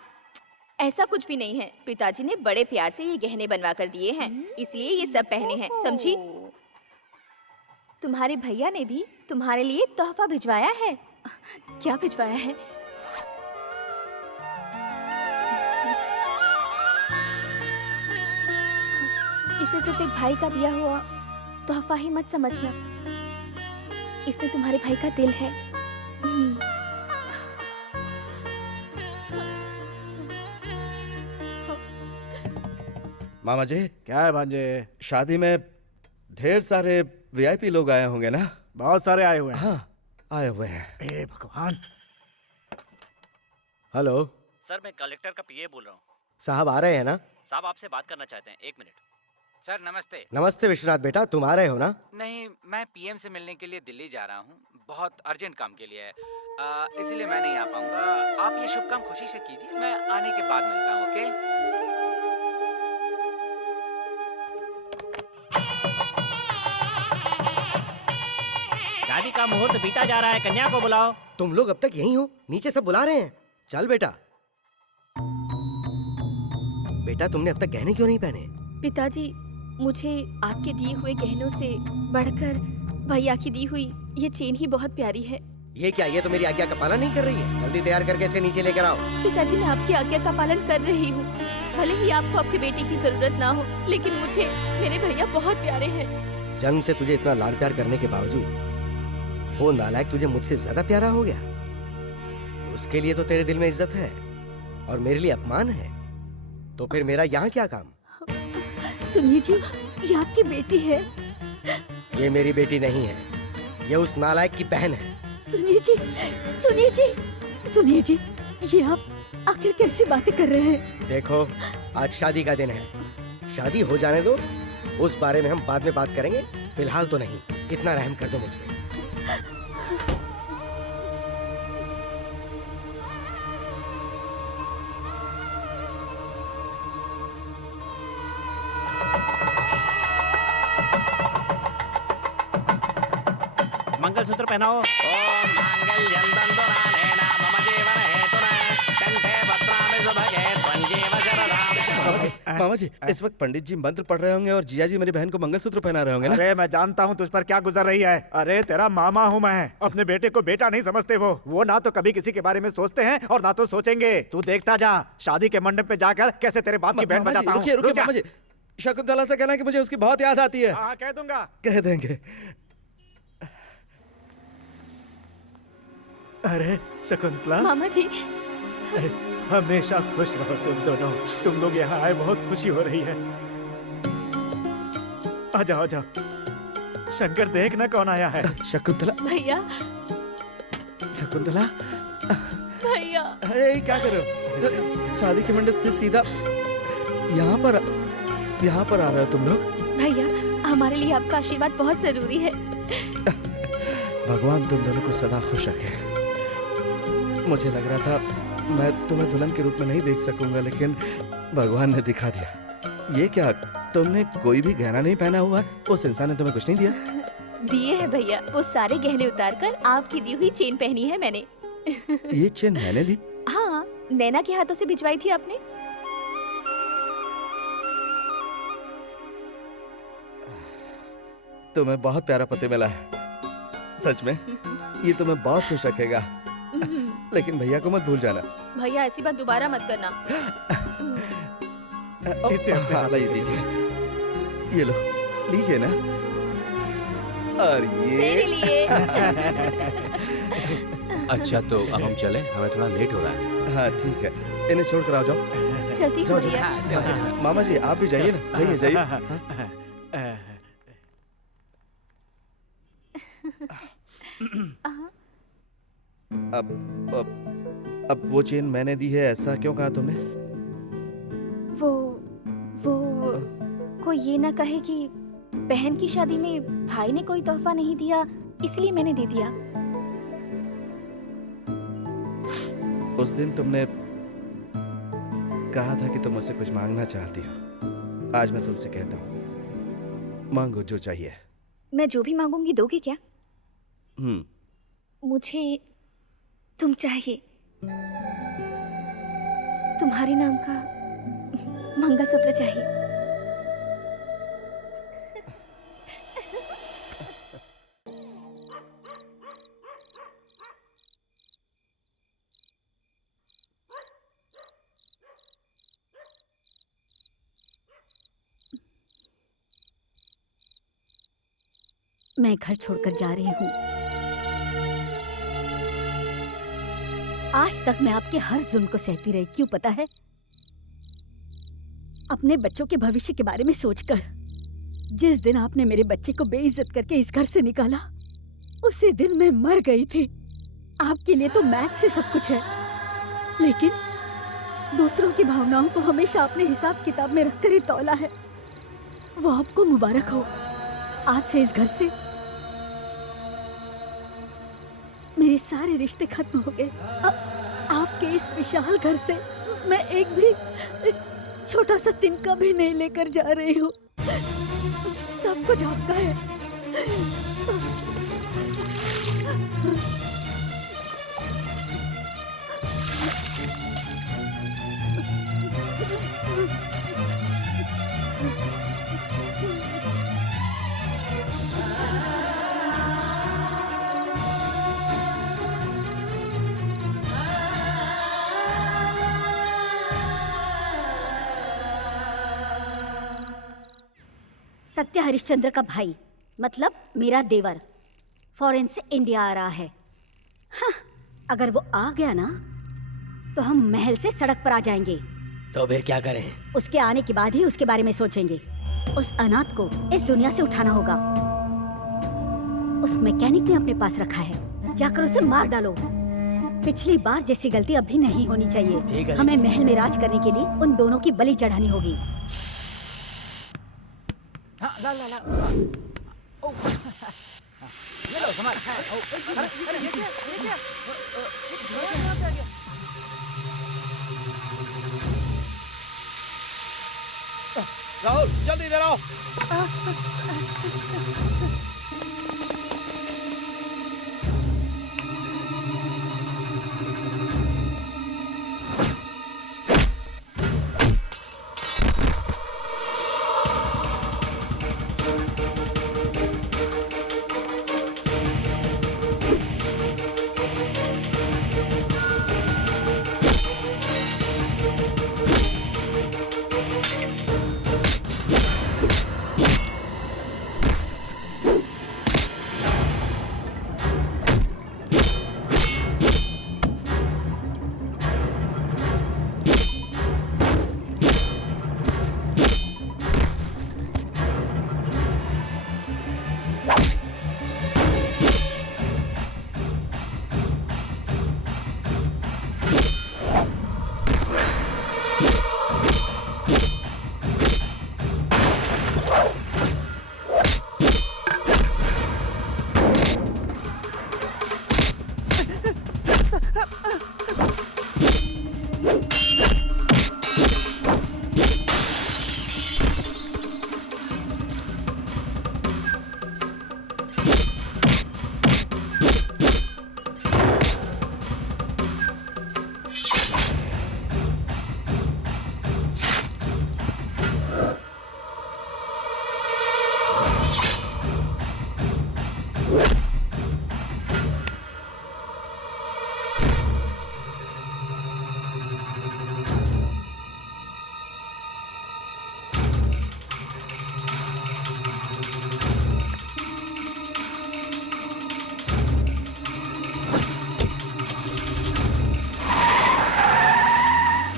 ऐसा कुछ भी नहीं है, पिताजी ने बड़े प्यार से ये गहने बनवा कर दिए हैं, इसलिए ये सब पहने हैं, समझी? तुम्हारे भैया ने भी तुम्हारे लिए तोहफा भिजवाया है। क्या भिजवाया है? इसे सिर्फ एक भाई का दिया हुआ तोहफा ही मत समझना, इसमें तुम्हारे भाई का दिल है। मामा जी। क्या है भांजे? शादी में ढेर सारे वीआईपी लोग आए होंगे ना? बहुत सारे आए हुए हैं। हाँ, आए हुए हैं। हे भगवान। हेलो सर, मैं कलेक्टर का पीए बोल रहा हूँ। साहब आ रहे हैं ना? साहब आपसे बात करना चाहते हैं, 1 मिनट। सर नमस्ते। नमस्ते विश्वनाथ बेटा, तुम आ रहे हो ना? नहीं, मैं पीएम से मिलने के लिए दिल्ली जा रहा हूँ, बहुत अर्जेंट काम के लिए है, इसीलिए मैं नहीं आ पाऊंगा। आप ये शुभ काम खुशी से कीजिए, मैं आने के बाद मिलता हूँ। ओके? शादी का मुहूर्त बीता जा रहा है, कन्या को बुलाओ। तुम लोग अब तक यहीं हो? नीचे सब बुला रहे हैं। चल बेटा। बेटा तुमने अब तक गहने क्यों नहीं पहने? पिताजी, मुझे आपके दिए हुए गहनों से बढ़कर भैया की दी हुई ये चेन ही बहुत प्यारी है। ये क्या, ये तो मेरी आज्ञा का पालन नहीं कर रही है। जल्दी तैयार करके इसे नीचे लेकर आओ। पिताजी, मैं आपकी आज्ञा का पालन कर रही हूँ। भले ही आपको आपके बेटे की जरूरत ना हो, लेकिन मुझे मेरे भैया बहुत प्यारे हैं। जन्म से तुझे इतना लाड प्यार करने के बावजूद वो नालायक तुझे मुझसे ज्यादा प्यारा हो गया। उसके लिए तो तेरे दिल में इज्जत है और मेरे लिए अपमान है, तो फिर मेरा यहाँ क्या काम? सुनिए जी, ये आपकी बेटी है। ये मेरी बेटी नहीं है, ये उस नालायक की बहन है। सुनिए जी, सुनिए जी, सुनिए जी, ये आप आखिर कैसी बातें कर रहे हैं? देखो, आज शादी का दिन है, शादी हो जाने दो, उस बारे में हम बाद में बात करेंगे, फिलहाल तो नहीं। इतना रहम कर दो मुझ पे। मंगलसूत्र पहनाओ। ओम मांगल्यं तन्तुनानेन मम जीवन हेतुना कंठे भद्रामि सुभगे त्वञ्जीव शरदां। मामा जी, इस वक्त पंडित जी मंत्र पढ़ रहे होंगे और जीजा जी मेरी बहन को मंगलसूत्र पहना रहे होंगे ना? अरे मैं जानता हूँ तुझ पर क्या गुजर रही है। अरे तेरा मामा हूँ मैं, अपने बेटे को बेटा नहीं समझते। वो ना तो कभी किसी के बारे में सोचते हैं और ना तो सोचेंगे। तू देखता जा, शादी के मंडप पे जाकर कैसे तेरे बाप की बैंड बजाता हूँ। रुकिए मामा जी, शकुंतला से कहना कि मुझे उसकी बहुत याद आती है। हाँ कह दूंगा। कह देंगे। अरे शकुंतला। मामा जी। हमेशा खुश रहो तुम दोनों। तुम लोग यहाँ आए बहुत खुशी हो रही है। आ जाओ आ जाओ। शंकर देख ना कौन आया है। शकुंतला। भैया। शकुंतला। भैया। अरे क्या कर रहे हो? शादी के मंडप से सीधा यहाँ पर आ रहे हो तुम लोग? भैया, हमारे लिए आपका आशीर्वाद बहुत जरूरी है। भगवान तुम दोनों को सदा खुश रखे। मुझे लग रहा था मैं तुम्हें दुल्हन के रूप में नहीं देख सकूंगा, लेकिन भगवान ने दिखा दिया। ये क्या, तुमने कोई भी गहना नहीं पहना हुआ है? उस इंसान ने तुम्हें कुछ नहीं दिया? दिए है भैया, वो सारे गहने उतार कर आपकी दी हुई चेन पहनी है मैंने। ये चेन मैंने दी? हाँ, नैना के हाथों से भिजवाई थी आपने। तुम्हें बहुत प्यारा पति मिला है, सच में। ये तुम्हें बहुत खुश रखेगा। लेकिन भैया को मत भूल जाना। भैया ऐसी बात दोबारा मत करना। इसे दीजिए। ये लो, लीजिए ना। और ये तेरे लिए। अच्छा तो अब हम चलें, हमें थोड़ा लेट हो रहा है। हाँ ठीक है, इन्हें छोड़ कर आ जाओ। चलती हूँ भैया। मामा जी आप भी जाइए ना, जाइए। अब वो चेन मैंने दी है, ऐसा क्यों कहा तुमने? वो कोई ये ना कहे कि बहन की शादी में भाई ने कोई तोहफा नहीं दिया, इसलिए मैंने दे दिया। उस दिन तुमने कहा था कि तुम मुझसे कुछ मांगना चाहती हो। आज मैं तुमसे कहता हूँ, मांगो जो चाहिए। मैं जो भी मांगूंगी दोगे क्या? मुझे तुम चाहिए। तुम्हारे नाम का मंगलसूत्र चाहिए। मैं घर छोड़कर जा रही हूँ। आज तक मैं आपके हर जुल्म को सहती रही, क्यों पता है? अपने बच्चों के भविष्य के बारे में सोचकर। जिस दिन आपने मेरे बच्चे को बेइज्जत करके इस घर से निकाला, उसी दिन मैं मर गई थी। आपके लिए तो मैथ से सब कुछ है, लेकिन दूसरों की भावनाओं को हमेशा अपने हिसाब किताब में रखकर ही तौला है। वो आपको मुबारक हो। आज से इस घर से मेरे सारे रिश्ते खत्म हो गए। आपके इस विशाल घर से मैं एक भी छोटा सा तिनका भी नहीं लेकर जा रही हूँ। सब कुछ आपका है। सत्य हरिश्चंद्र का भाई, मतलब मेरा देवर, फॉरेन से इंडिया आ रहा है। हाँ, अगर वो आ गया ना तो हम महल से सड़क पर आ जाएंगे। तो फिर क्या करें? उसके आने के बाद ही उसके बारे में सोचेंगे। उस अनाथ को इस दुनिया से उठाना होगा। उस मैकेनिक ने अपने पास रखा है, जाकर उसे मार डालो। पिछली बार जैसी गलती अभी नहीं होनी चाहिए। हमें महल में राज करने के लिए उन दोनों की बलि चढ़ानी होगी। ला ला ला ओ ये लो संभाल। अरे ये क्या राहुल जल्दी इधर आओ।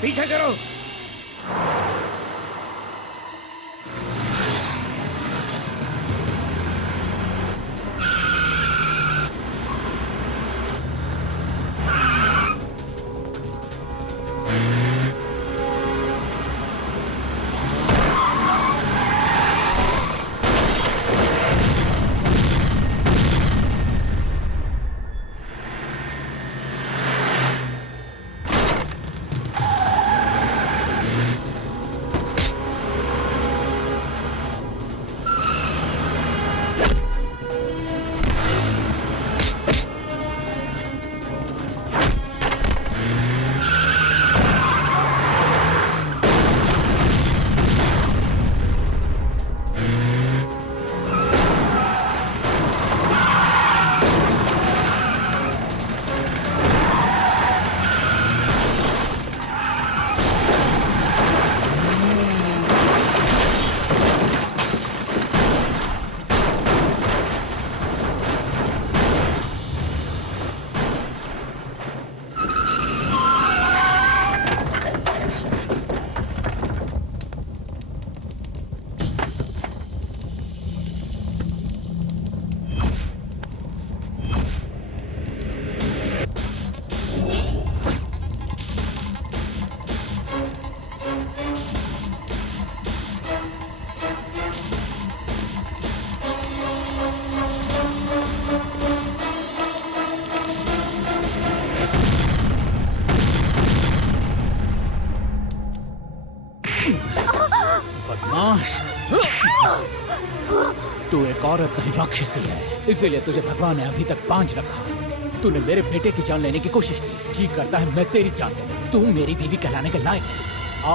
पीछे करो। तू एक औरत नहीं राक्षसी है, इसीलिए तुझे भगवान ने अभी तक बांझ रखा। तूने मेरे बेटे की जान लेने की कोशिश की, जी करता है मैं तेरी जान लूं। तू मेरी बीवी कहलाने के लायक है।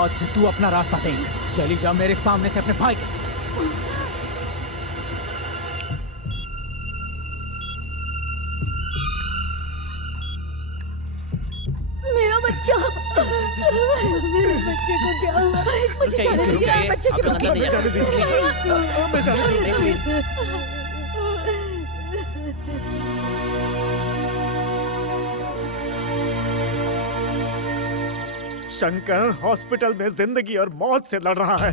आज से तू अपना रास्ता देख, चली जा मेरे सामने से अपने भाई के साथ। मेरा बच्चा, मेरे बच्चे को क्या हुआ? मुझे जाने दीजिए, बच्चे की बात मैं जाने दीजिए, मैं जाने दीजिए प्लीज। शंकर हॉस्पिटल में जिंदगी और मौत से लड़ रहा है।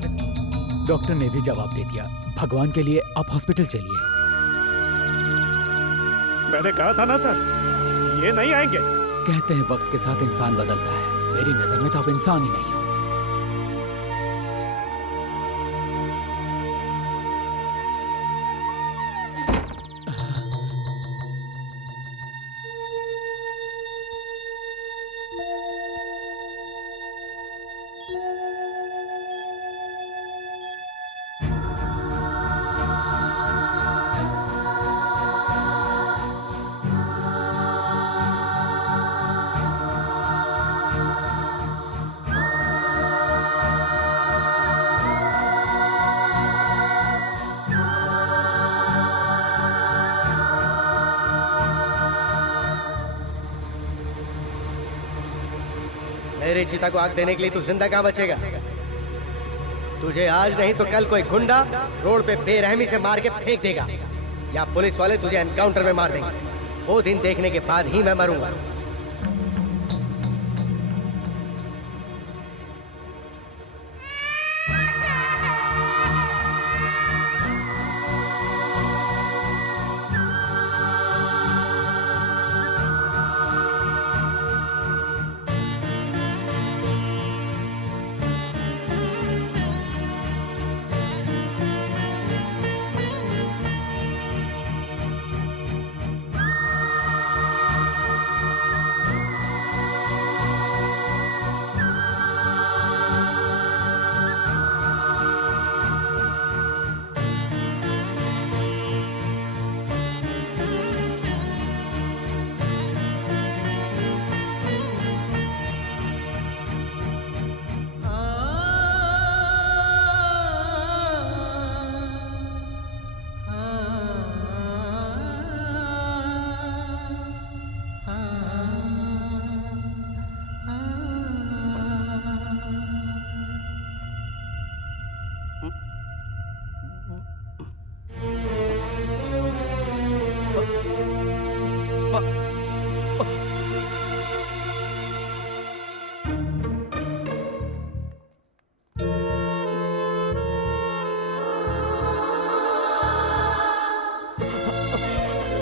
डॉक्टर ने भी जवाब दे दिया। भगवान के लिए आप हॉस्पिटल चलिए। मैंने कहा था ना सर, ये नहीं आएंगे। कहते हैं वक्त के साथ इंसान बदलता है, मेरी नजर में तो आप इंसान ही नहीं हो। मेरी चिता को आग देने के लिए तू जिंदा कहाँ बचेगा? तुझे आज नहीं तो कल कोई गुंडा रोड पे बेरहमी से मार के फेंक देगा, या पुलिस वाले तुझे एनकाउंटर में मार देंगे। वो दिन देखने के बाद ही मैं मरूंगा।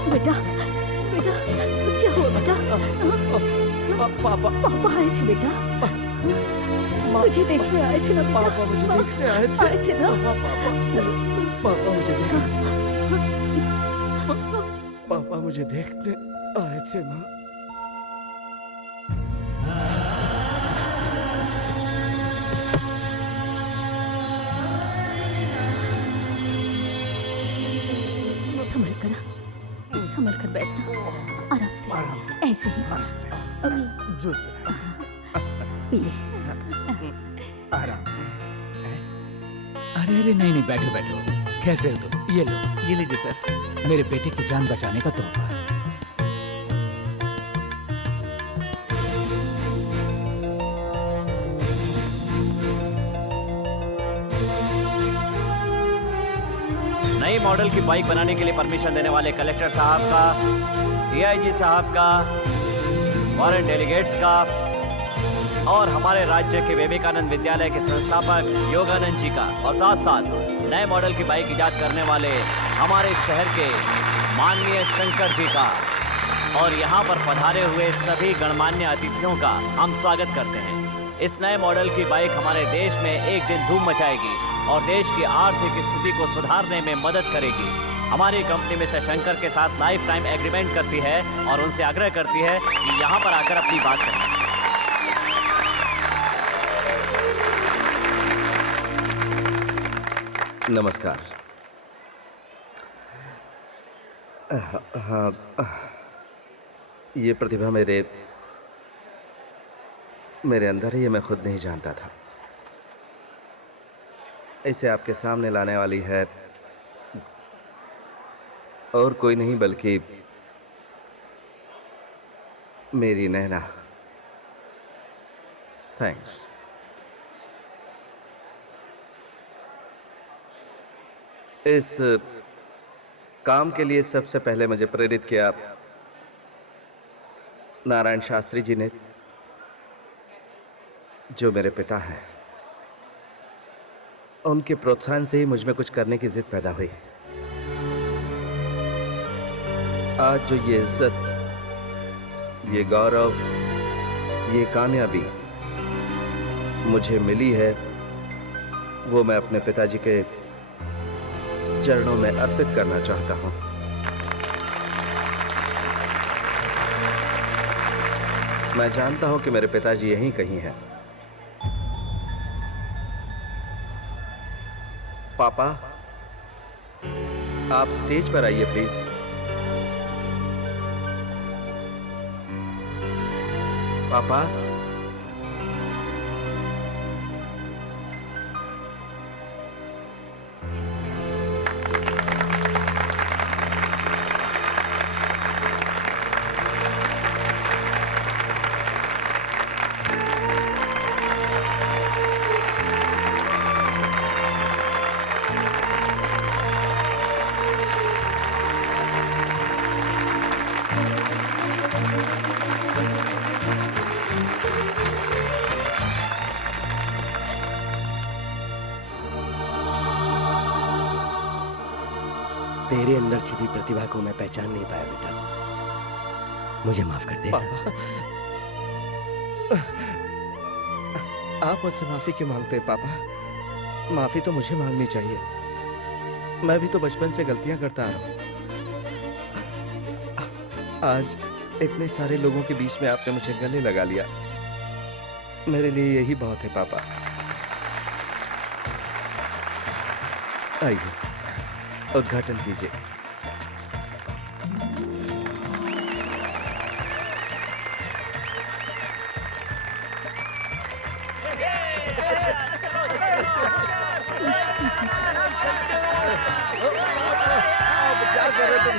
बेटा बेटा क्या हुआ बेटा? पापा पापा आए थे बेटा, मुझे देखने आए थे ना। पापा मुझे देखने आए थे ना। पापा मुझे देखने आए थे माँ। संभल कर बैठना, आराम से ऐसे ही जूस पी ले आराम से। अरे अरे नहीं नहीं, बैठो बैठो। कैसे हो तुम? ये लो। ये लीजिए सर। मेरे बेटे की जान बचाने का तोहफा। नई मॉडल की बाइक बनाने के लिए परमिशन देने वाले कलेक्टर साहब का, डीआईजी साहब का, फॉरेन डेलीगेट्स का और हमारे राज्य के विवेकानंद विद्यालय के संस्थापक योगानंद जी का, और साथ साथ नए मॉडल की बाइक इजाद करने वाले हमारे शहर के माननीय शंकर जी का, और यहाँ पर पधारे हुए सभी गणमान्य अतिथियों का हम स्वागत करते हैं। इस नए मॉडल की बाइक हमारे देश में एक दिन धूम मचाएगी और देश की आर्थिक स्थिति को सुधारने में मदद करेगी। हमारी कंपनी मिस्टर शंकर के साथ लाइफ टाइम एग्रीमेंट करती है और उनसे आग्रह करती है कि यहाँ पर आकर अपनी बात करें। नमस्कार। हाँ, ये प्रतिभा मेरे अंदर है, ये मैं खुद नहीं जानता था। इसे आपके सामने लाने वाली है और कोई नहीं बल्कि मेरी नैना। थैंक्स। इस काम के लिए सबसे पहले मुझे प्रेरित किया नारायण शास्त्री जी ने, जो मेरे पिता हैं। उनके प्रोत्साहन से ही मुझ में कुछ करने की जिद पैदा हुई। आज जो ये इज्जत, ये गौरव, ये कामयाबी मुझे मिली है, वो मैं अपने पिताजी के चरणों में अर्पित करना चाहता हूं। मैं जानता हूं कि मेरे पिताजी यहीं कहीं हैं। पापा, आप स्टेज पर आइए प्लीज। पापा, तेरे अंदर छिपी प्रतिभा को मैं पहचान नहीं पाया बेटा। मुझे माफ कर दे। आप मुझसे माफी क्यों मांगते हैं पापा? माफी तो मुझे मांगनी चाहिए। मैं भी तो बचपन से गलतियां करता आ रहा हूं। आज इतने सारे लोगों के बीच में आपने मुझे गले लगा लिया। मेरे लिए यही बहुत है पापा। आइए, उद्घाटन कीजिए। क्या कर रहे तुम